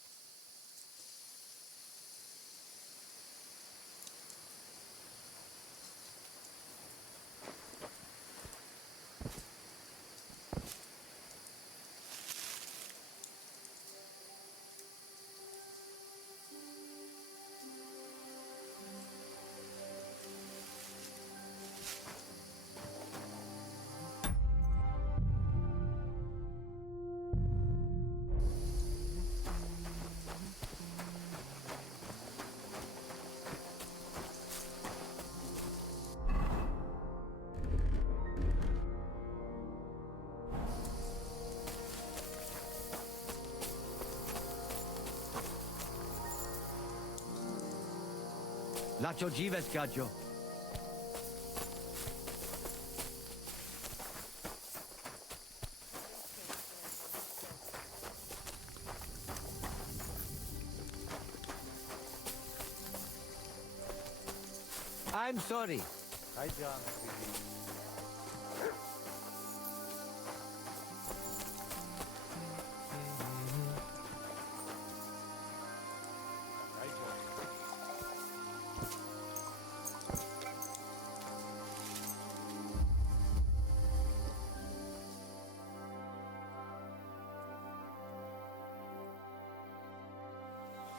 Lacho dziwes, gadio. I'm sorry. Hi, John.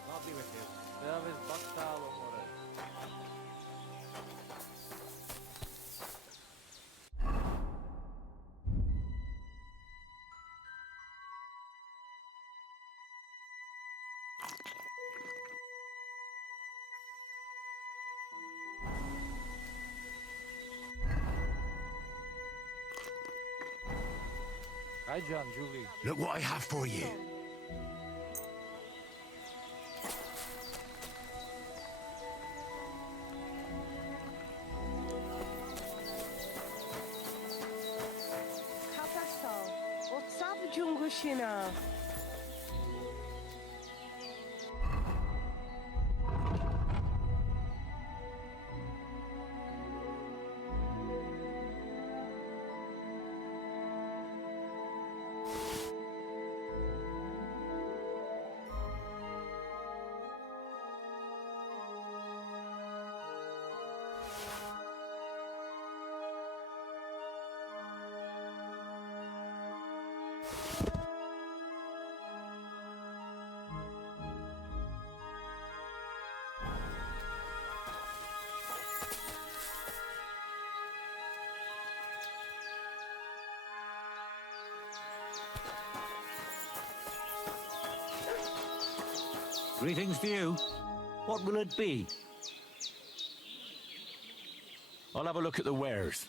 I'll be with you. Ja, već baktalo more. Hi, John, Julie. Look what I have for you. Katasal. What's up, Jungushina? Greetings to you. What will it be? I'll have a look at the wares.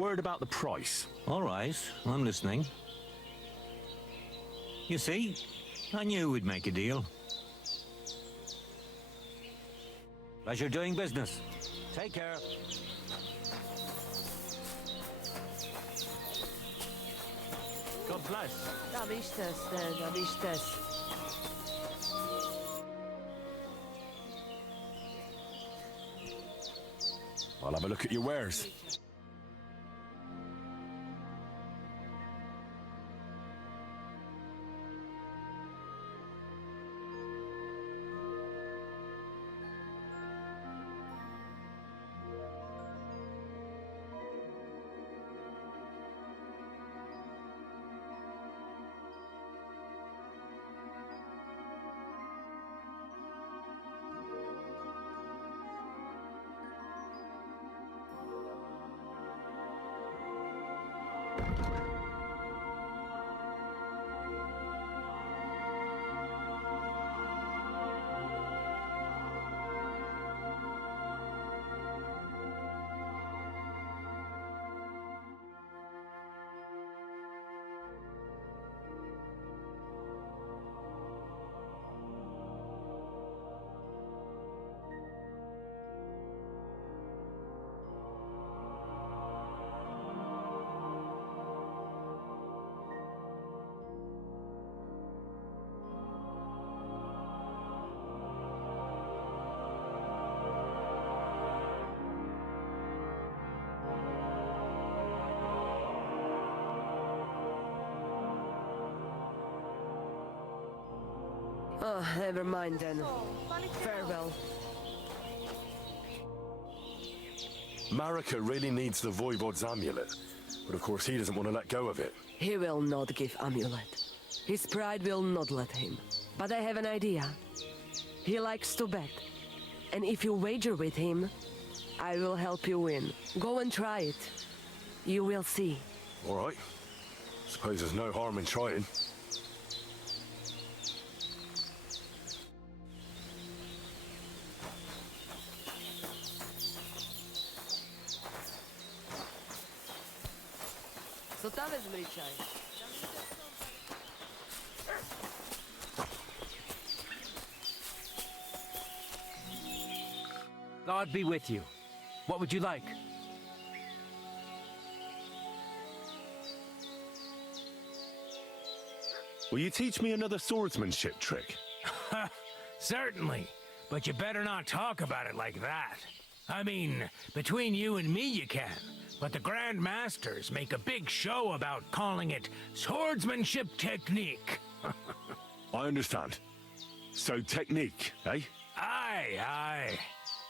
word about the price. All right, I'm listening. You see, I knew we'd make a deal. Pleasure doing business. Take care. God bless. Da vistes. I'll have a look at your wares. Oh, never mind then. Farewell. Marika really needs the Voivode's amulet, but of course he doesn't want to let go of it. He will not give amulet. His pride will not let him. But I have an idea. He likes to bet. And if you wager with him, I will help you win. Go and try it. You will see. All right. Suppose there's no harm in trying. Co tam vezmričaj? God be with you. What would you like? Will you teach me another swordsmanship trick? Certainly, but you better not talk about it like that. I mean, between you and me you can, but the Grand Masters make a big show about calling it swordsmanship technique. I understand. So technique, eh? Aye, aye.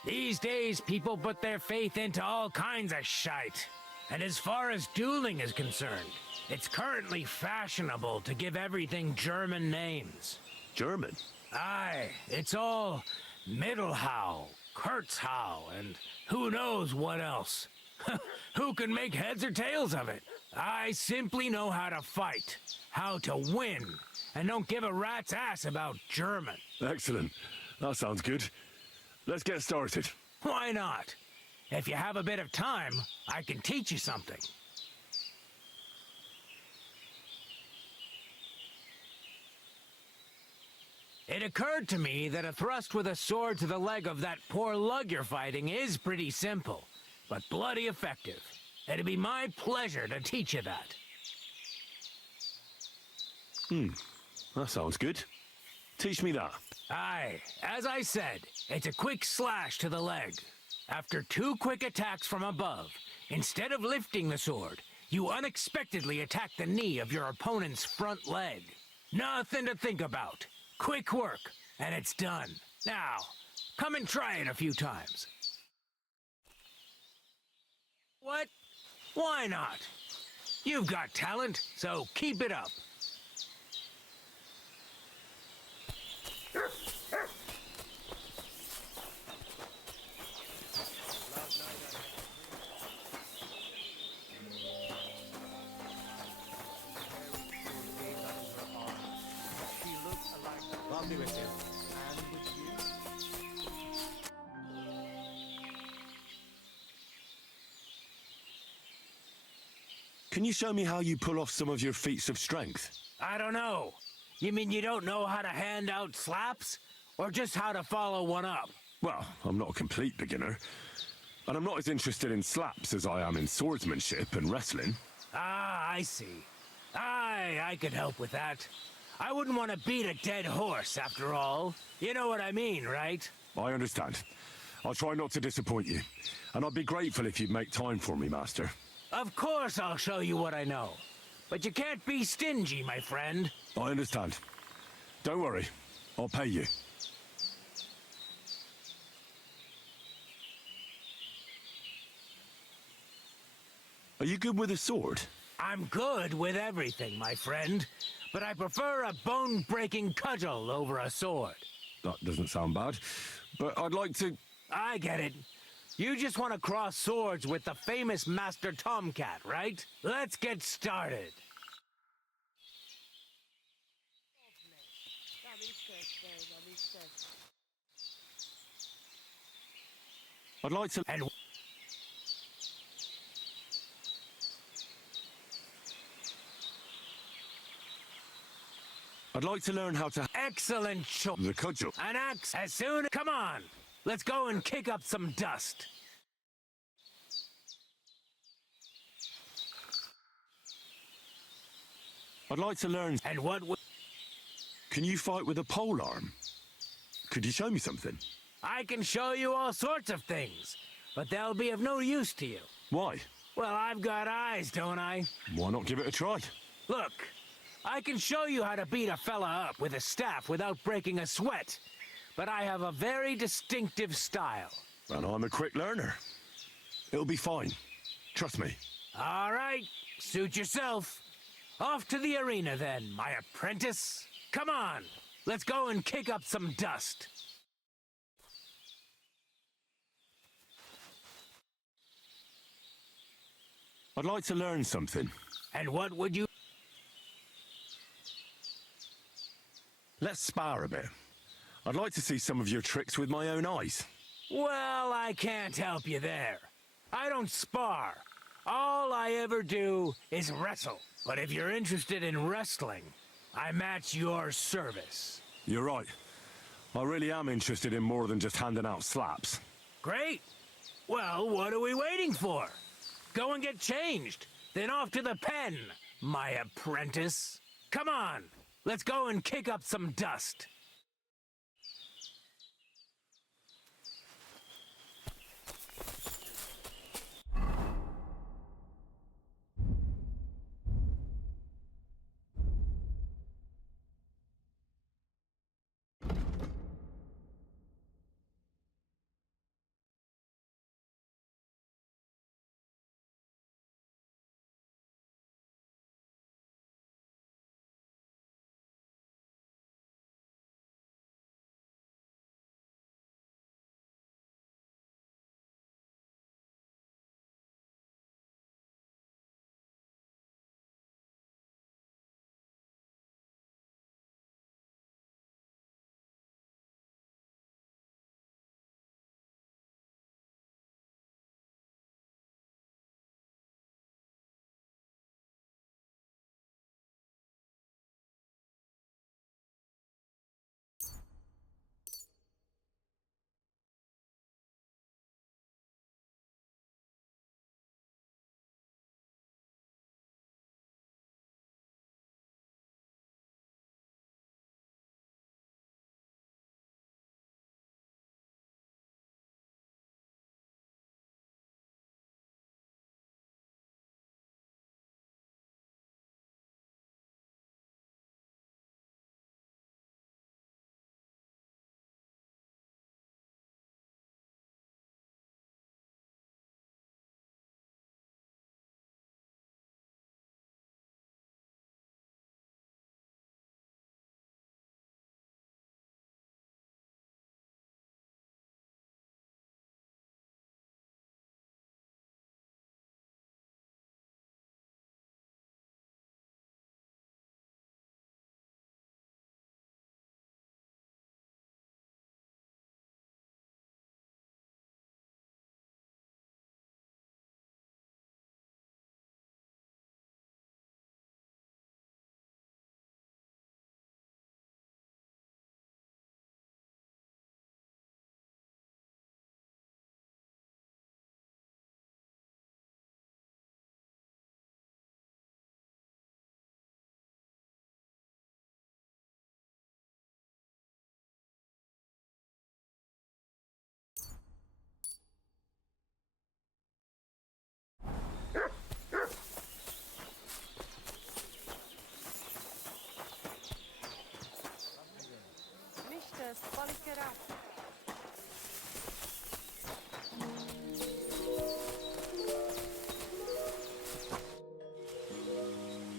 These days people put their faith into all kinds of shite. And as far as dueling is concerned, it's currently fashionable to give everything German names. German? Aye, it's all Mittelhau, Kurzhau, and who knows what else. Who can make heads or tails of it? I simply know how to fight, how to win, and don't give a rat's ass about German. Excellent. That sounds good. Let's get started. Why not? If you have a bit of time, I can teach you something. It occurred to me that a thrust with a sword to the leg of that poor lug you're fighting is pretty simple, but bloody effective. It'd be my pleasure to teach you that. That sounds good. Teach me that. Aye, as I said, it's a quick slash to the leg. After 2 quick attacks from above, instead of lifting the sword, you unexpectedly attack the knee of your opponent's front leg. Nothing to think about. Quick work, and it's done. Now, come and try it a few times. What? Why not? You've got talent, so keep it up. God be with you. And with you. Can you show me how you pull off some of your feats of strength? I don't know. You mean you don't know how to hand out slaps? Or just how to follow one up? Well, I'm not a complete beginner. And I'm not as interested in slaps as I am in swordsmanship and wrestling. Ah, I see. I could help with that. I wouldn't want to beat a dead horse, after all. You know what I mean, right? I understand. I'll try not to disappoint you. And I'd be grateful if you'd make time for me, Master. Of course I'll show you what I know. But you can't be stingy, my friend. I understand. Don't worry. I'll pay you. Are you good with a sword? I'm good with everything, my friend. But I prefer a bone-breaking cudgel over a sword. That doesn't sound bad. But I'd like to... I get it. You just want to cross swords with the famous Master Tomcat, right? Let's get started. I'd like to... And... I'd like to learn how to... Excellent choice. The cudgel. An axe as soon... Come on! Let's go and kick up some dust. I'd like to learn... And what... Can you fight with a pole arm? Could you show me something? I can show you all sorts of things, but they'll be of no use to you. Why? Well, I've got eyes, don't I? Why not give it a try? Look, I can show you how to beat a fella up with a staff without breaking a sweat, but I have a very distinctive style. And I'm a quick learner. It'll be fine. Trust me. All right, suit yourself. Off to the arena then, my apprentice. Come on, let's go and kick up some dust. I'd like to learn something. And what would you... Let's spar a bit. I'd like to see some of your tricks with my own eyes. Well, I can't help you there. I don't spar. All I ever do is wrestle. But if you're interested in wrestling, I match your service. You're right. I really am interested in more than just handing out slaps. Great. Well, what are we waiting for? Go and get changed. Then off to the pen, my apprentice. Come on, let's go and kick up some dust.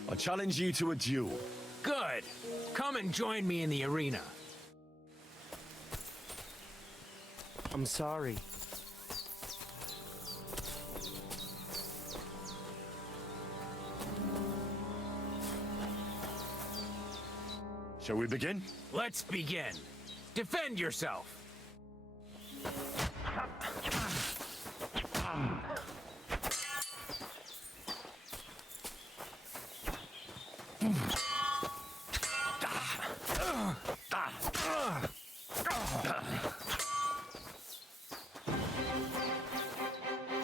I challenge you to a duel. Good. Come and join me in the arena. I'm sorry. Shall we begin? Let's begin. Defend yourself.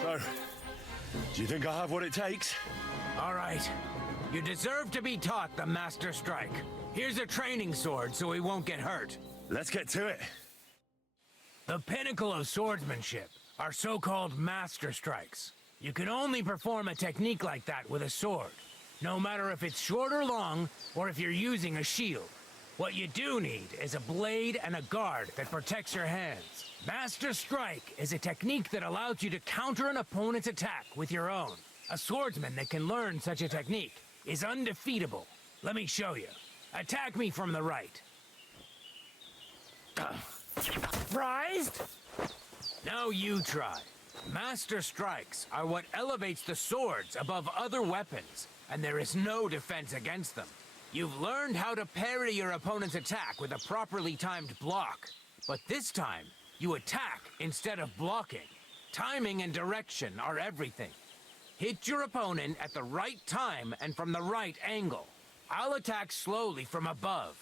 So, do you think I have what it takes? All right. You deserve to be taught the Master Strike. Here's a training sword so he won't get hurt. Let's get to it. The pinnacle of swordsmanship are so-called Master Strikes. You can only perform a technique like that with a sword, no matter if it's short or long, or if you're using a shield. What you do need is a blade and a guard that protects your hands. Master Strike is a technique that allows you to counter an opponent's attack with your own. A swordsman that can learn such a technique is undefeatable. Let me show you. Attack me from the right. Surprised? Now you try. Master Strikes are what elevates the swords above other weapons, and there is no defense against them. You've learned how to parry your opponent's attack with a properly timed block, but this time, you attack instead of blocking. Timing and direction are everything. Hit your opponent at the right time and from the right angle. I'll attack slowly from above.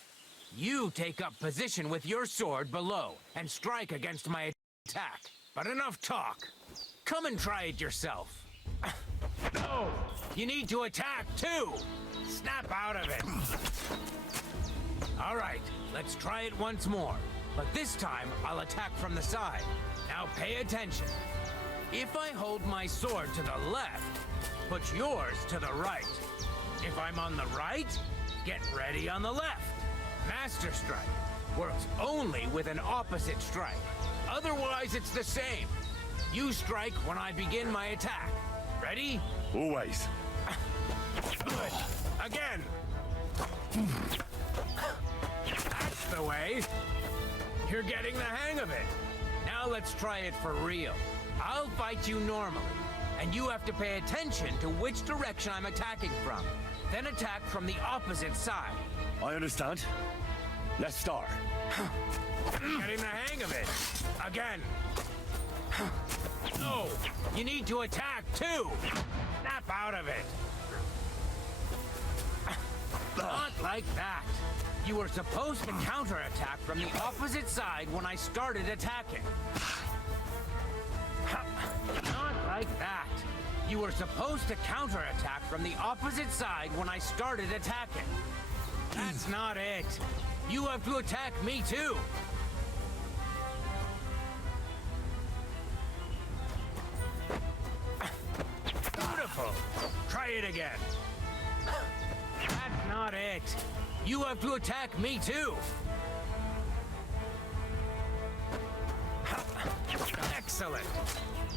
You take up position with your sword below and strike against my attack. But enough talk. Come and try it yourself. No! You need to attack too! Snap out of it! All right, let's try it once more. But this time, I'll attack from the side. Now pay attention. If I hold my sword to the left, put yours to the right. If I'm on the right, get ready on the left. Master Strike works only with an opposite strike. Otherwise, it's the same. You strike when I begin my attack. Ready? Always. Good. Again. That's the way. You're getting the hang of it. Now let's try it for real. I'll fight you normally, and you have to pay attention to which direction I'm attacking from. Then attack from the opposite side. I understand. Let's start. Getting the hang of it. Again. No, you need to attack too. Snap out of it. Not like that. You were supposed to counterattack from the opposite side when I started attacking. Not like that. You were supposed to counterattack from the opposite side when I started attacking. That's not it. You have to attack me too. Beautiful. Try it again. That's not it. You have to attack me too. Excellent.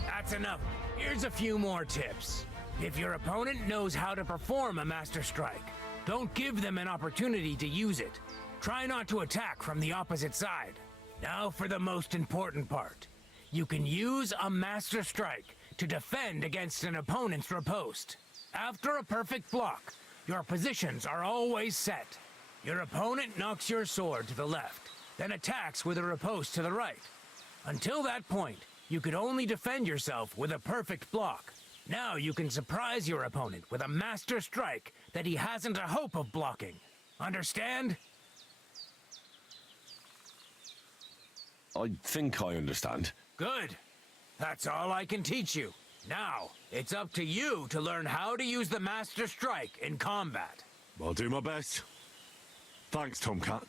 That's enough. Here's a few more tips. If your opponent knows how to perform a Master Strike, don't give them an opportunity to use it. Try not to attack from the opposite side. Now for the most important part. You can use a Master Strike to defend against an opponent's riposte. After a perfect block, your positions are always set. Your opponent knocks your sword to the left, then attacks with a riposte to the right. Until that point, you could only defend yourself with a perfect block. Now you can surprise your opponent with a Master Strike that he hasn't a hope of blocking. Understand? I think I understand. Good. That's all I can teach you. Now, it's up to you to learn how to use the Master Strike in combat. I'll do my best. Thanks, Tomcat.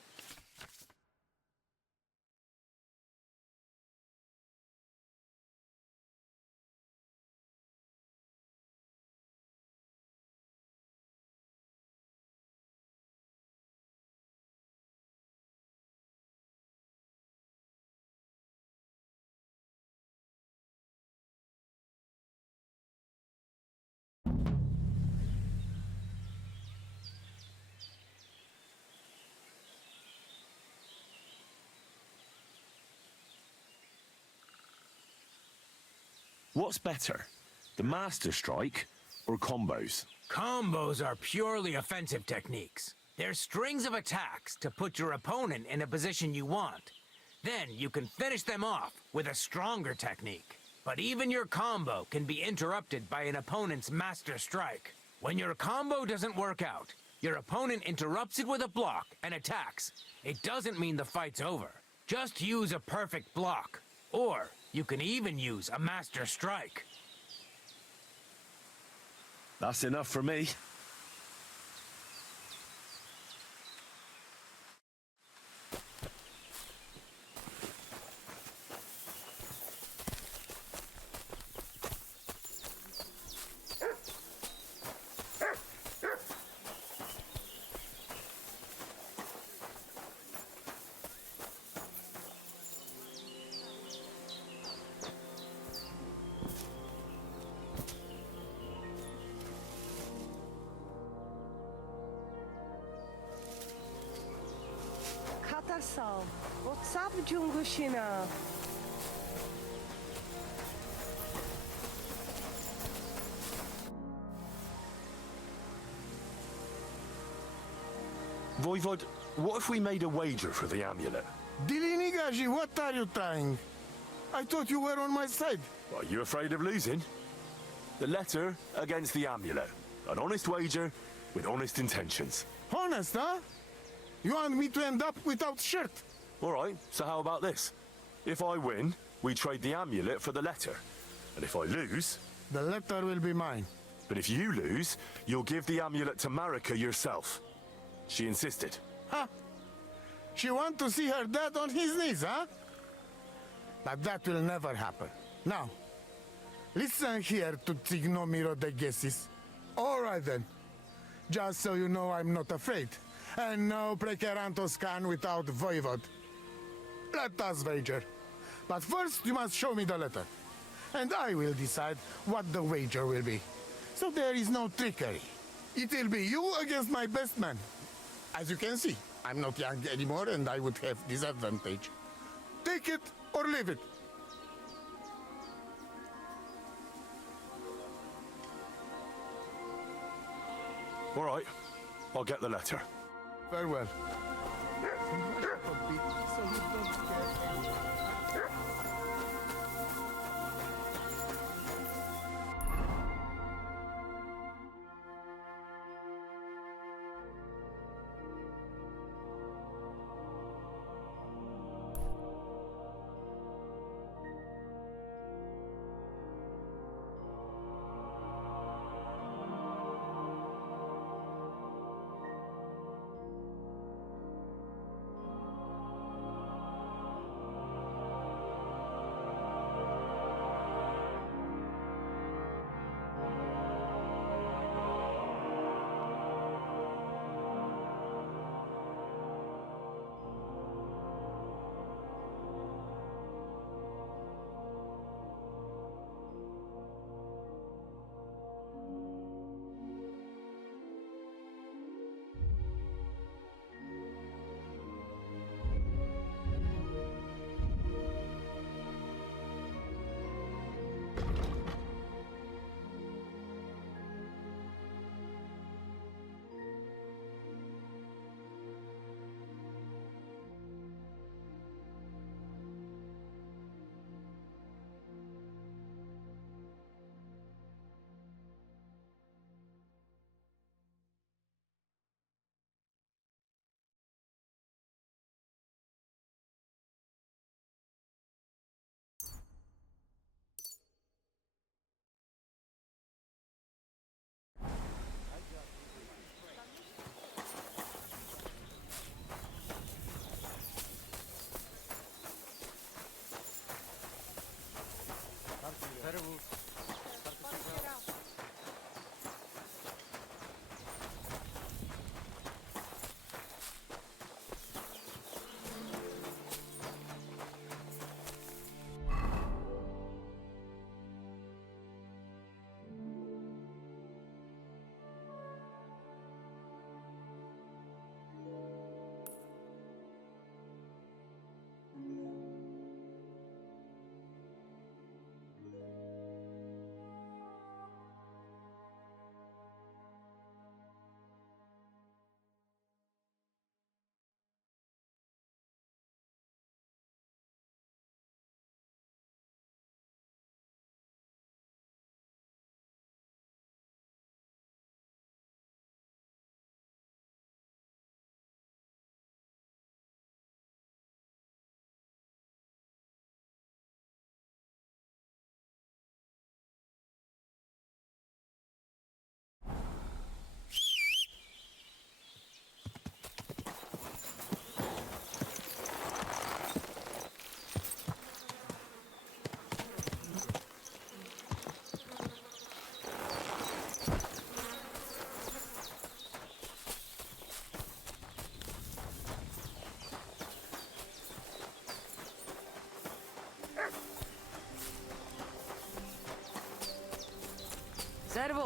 What's better, the Master Strike or combos? Combos are purely offensive techniques. They're strings of attacks to put your opponent in a position you want. Then you can finish them off with a stronger technique. But even your combo can be interrupted by an opponent's Master Strike. When your combo doesn't work out, your opponent interrupts it with a block and attacks. It doesn't mean the fight's over. Just use a perfect block. Or you can even use a Master Strike. That's enough for me. Katarsal, what's up, Jungushina? Voivod, what if we made a wager for the amulet? Dilinigaji, what are you trying? I thought you were on my side. Are you afraid of losing? The letter against the amulet. An honest wager with honest intentions. Honest, huh? You want me to end up without shirt? All right, so how about this? If I win, we trade the amulet for the letter. And if I lose... The letter will be mine. But if you lose, you'll give the amulet to Marika yourself. She insisted. Huh? She want to see her dad on his knees, huh? But that will never happen. Now, listen here to Tignomiro de Gessis. All right then. Just so you know I'm not afraid. And no Prekerantos can without Voivod. Let us wager. But first you must show me the letter. And I will decide what the wager will be. So there is no trickery. It will be you against my best man. As you can see, I'm not young anymore and I would have disadvantage. Take it or leave it. All right, I'll get the letter. Farewell.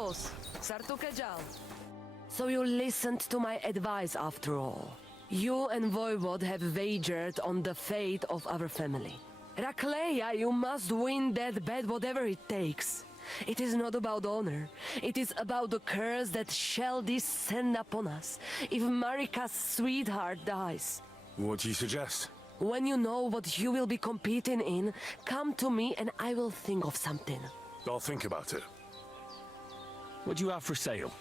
Carlos, Sartukejal. So you listened to my advice after all. You and Voivod have wagered on the fate of our family. Rakleia, you must win that bet whatever it takes. It is not about honor. It is about the curse that shall descend upon us if Marika's sweetheart dies. What do you suggest? When you know what you will be competing in, come to me and I will think of something. I'll think about it. What do you have for sale?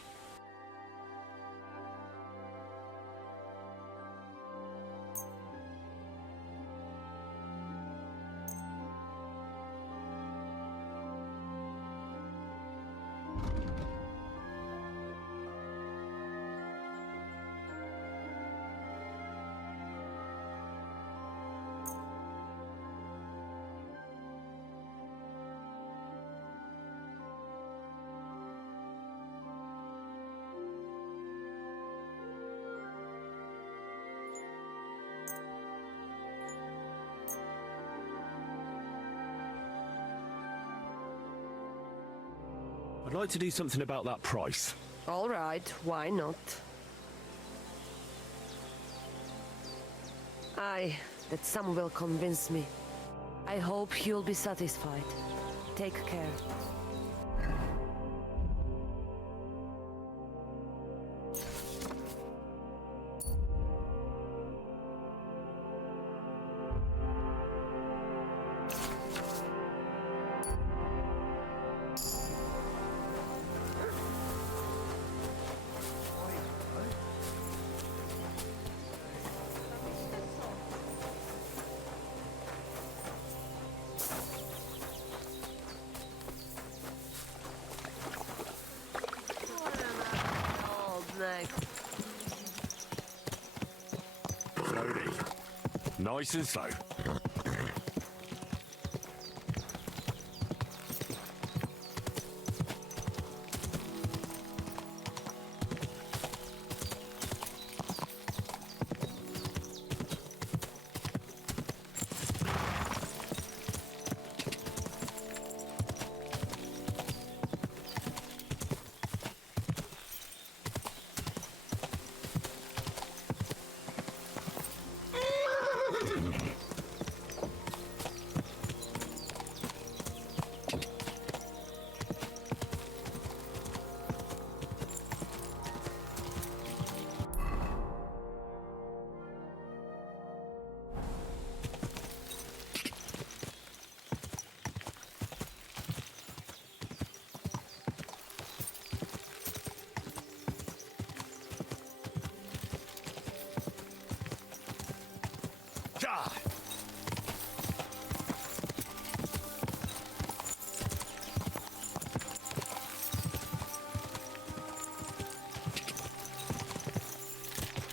I'd like to do something about that price. All right, why not? Aye, that some will convince me. I hope you'll be satisfied. Take care. Slowly. Nice and slow.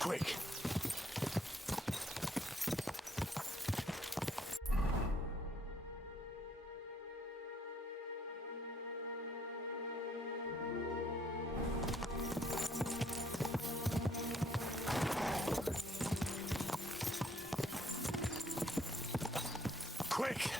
Quick. Quick.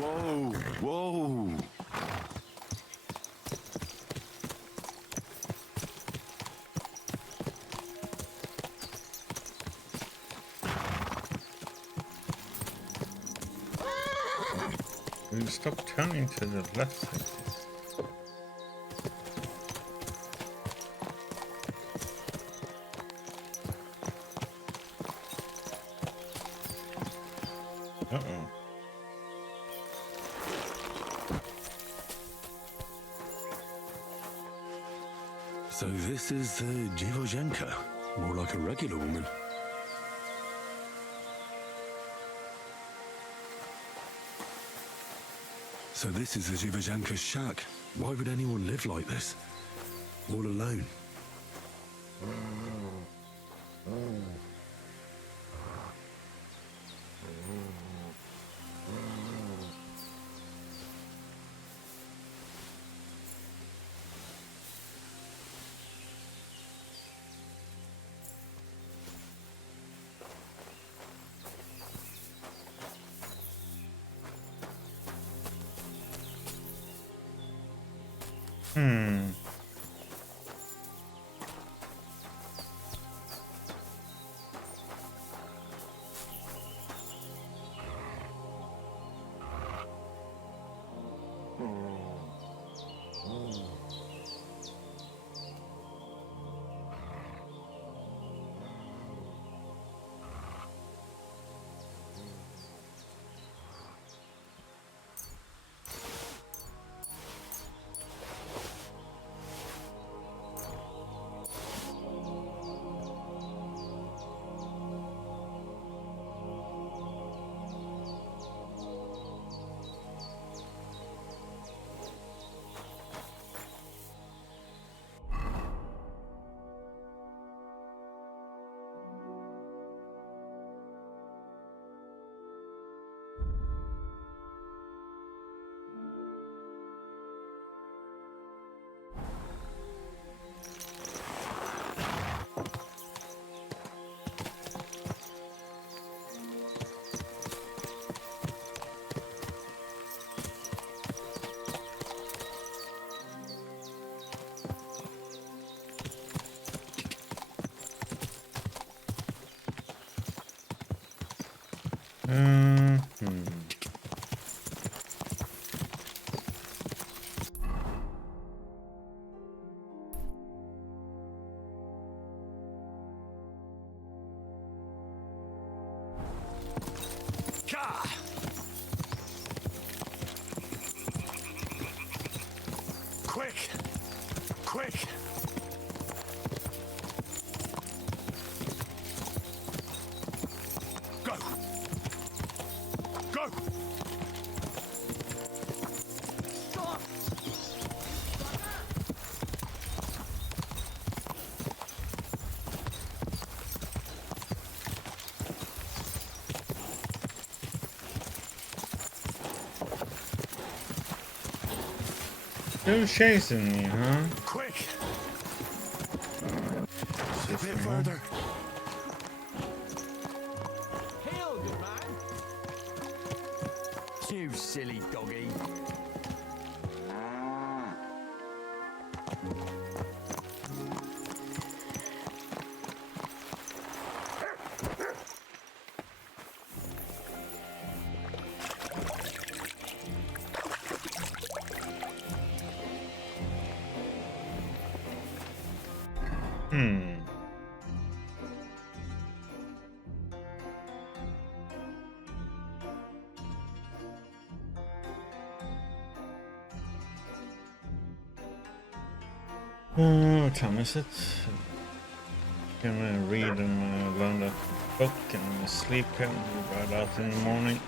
Whoa, whoa. Will you stop turning to the left like this? Uh-oh. So this is Dziwojenka. More like a regular woman. So this is the Dziwojenka's shack. Why would anyone live like this? All alone. Quick! Quick! Go! Go! Stop! Still chasing me, huh? Quick! A bit further. Hail, good man. You silly doggy. What time is it? Gonna read and learn that book and sleep and right out in the morning.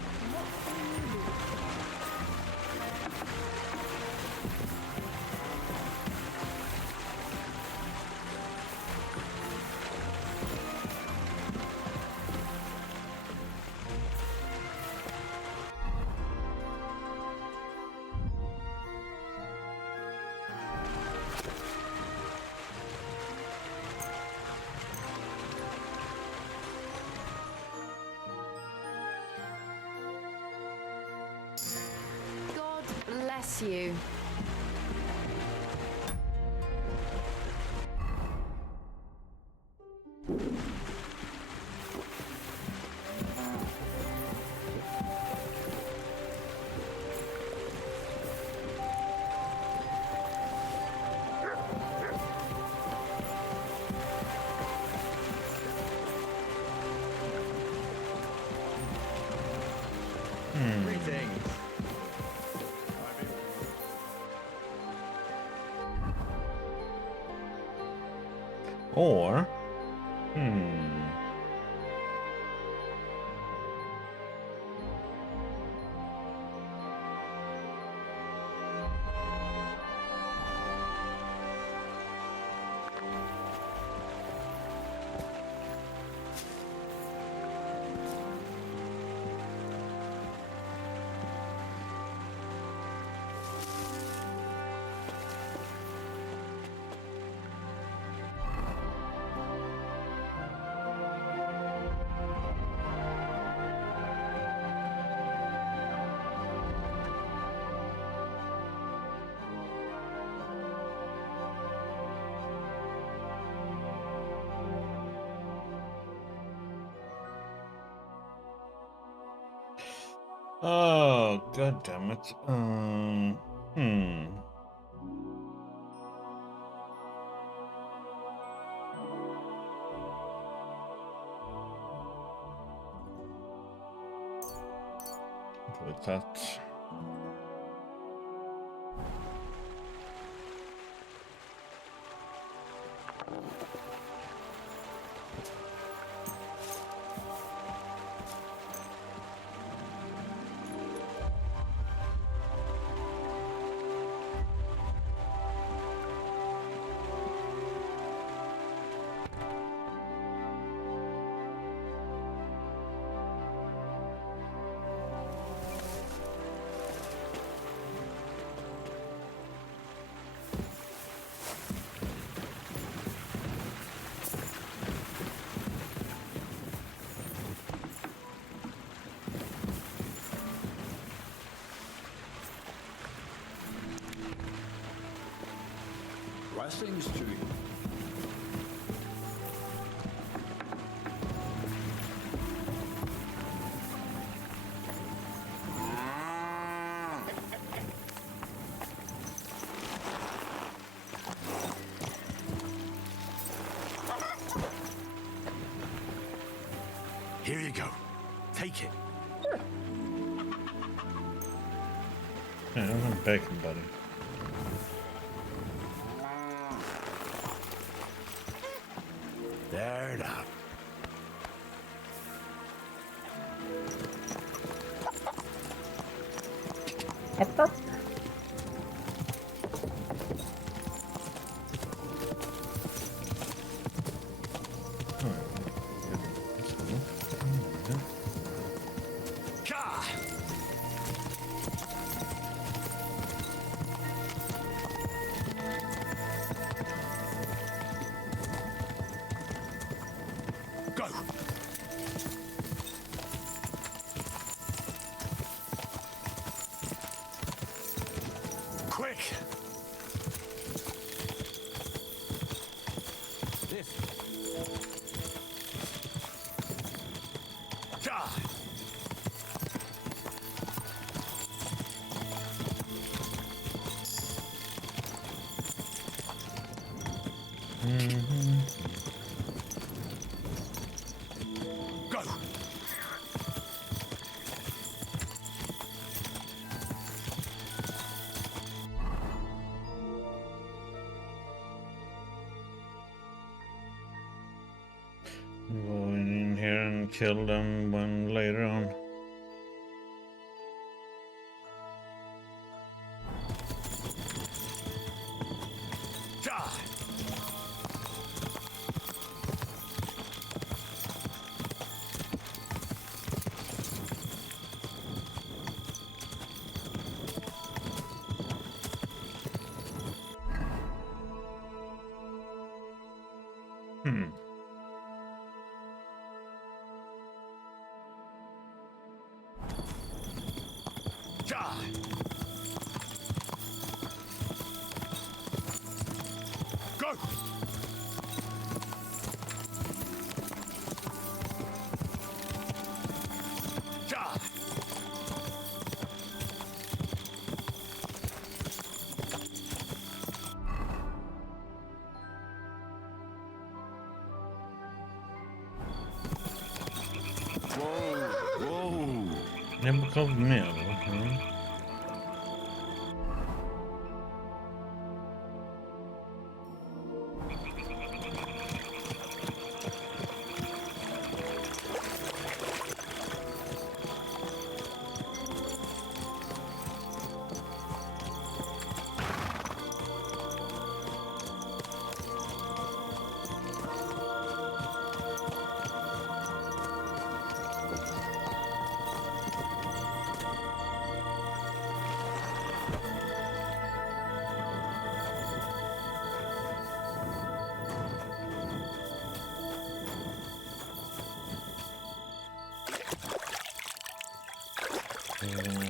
God bless you. Greetings. Or, Oh, god damn it. Go with that. Blessings to you. Here you go. Take it. Yeah, I'm bacon, buddy. There now. Go. Quick. This. Ah. Go. Going in here and kill them when later on. Ah. Ah. Go. Ah. Whoa. Never called me, huh?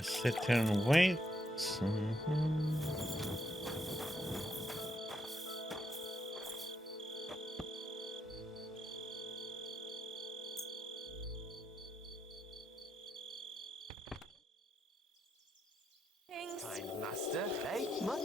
Sit here and wait. Kind master, eh, Mutt?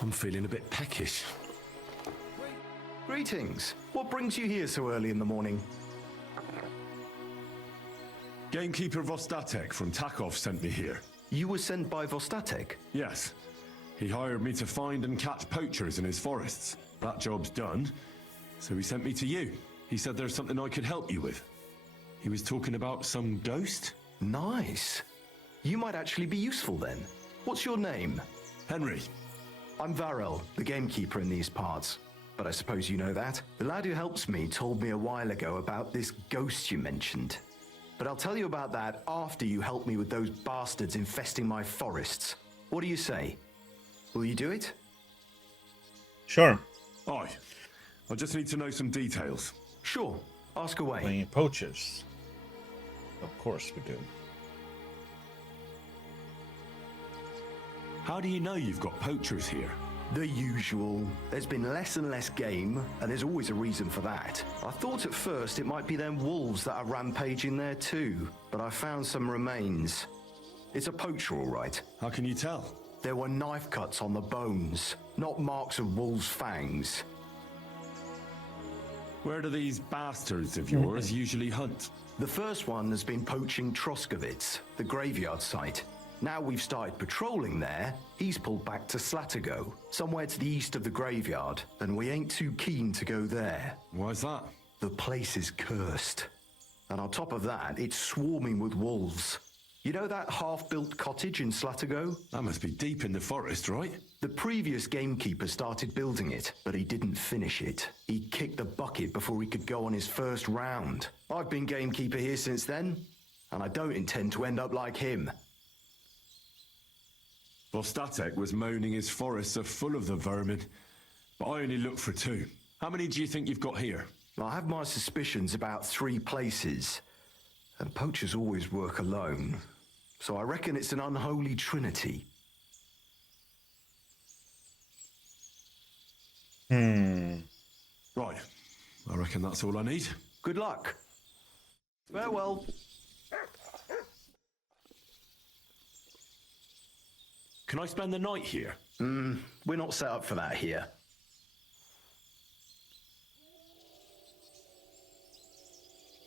I'm feeling a bit peckish. Greetings. What brings you here so early in the morning? Gamekeeper Vostatek from Takov sent me here. You were sent by Vostatek? Yes. He hired me to find and catch poachers in his forests. That job's done, so he sent me to you. He said there's something I could help you with. He was talking about some ghost? Nice. You might actually be useful then. What's your name? Henry. I'm Varel, the gamekeeper in these parts. But I suppose you know that. The lad who helps me told me a while ago about this ghost you mentioned. But I'll tell you about that after you help me with those bastards infesting my forests. What do you say? Will you do it? Sure. Aye. I just need to know some details. Sure. Ask away. Playing poachers. Of course we do. How do you know you've got poachers here? The usual. There's been less and less game, and there's always a reason for that. I thought at first it might be them wolves that are rampaging there too, but I found some remains. It's a poacher, all right. How can you tell? There were knife cuts on the bones, not marks of wolves' fangs. Where do these bastards of yours usually hunt? The first one has been poaching Troskovitz, the graveyard site. Now we've started patrolling there, he's pulled back to Slatigo, somewhere to the east of the graveyard, and we ain't too keen to go there. Why's that? The place is cursed. And on top of that, it's swarming with wolves. You know that half-built cottage in Slatigo? That must be deep in the forest, right? The previous gamekeeper started building it, but he didn't finish it. He kicked the bucket before he could go on his first round. I've been gamekeeper here since then, and I don't intend to end up like him. Vostatek was moaning his forests are full of the vermin, but I only looked for 2. How many do you think you've got here? I have my suspicions about 3 places, and poachers always work alone, so I reckon it's an unholy trinity. Right, I reckon that's all I need. Good luck. Farewell. Can I spend the night here? We're not set up for that here.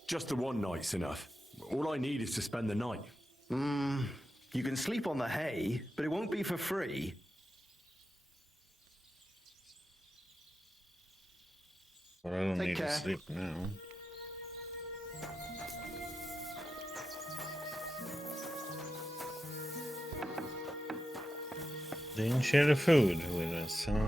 Just the one night's enough. All I need is to spend the night. You can sleep on the hay, but it won't be for free. But I don't Take need care. to sleep now. Didn't share the food with us, huh?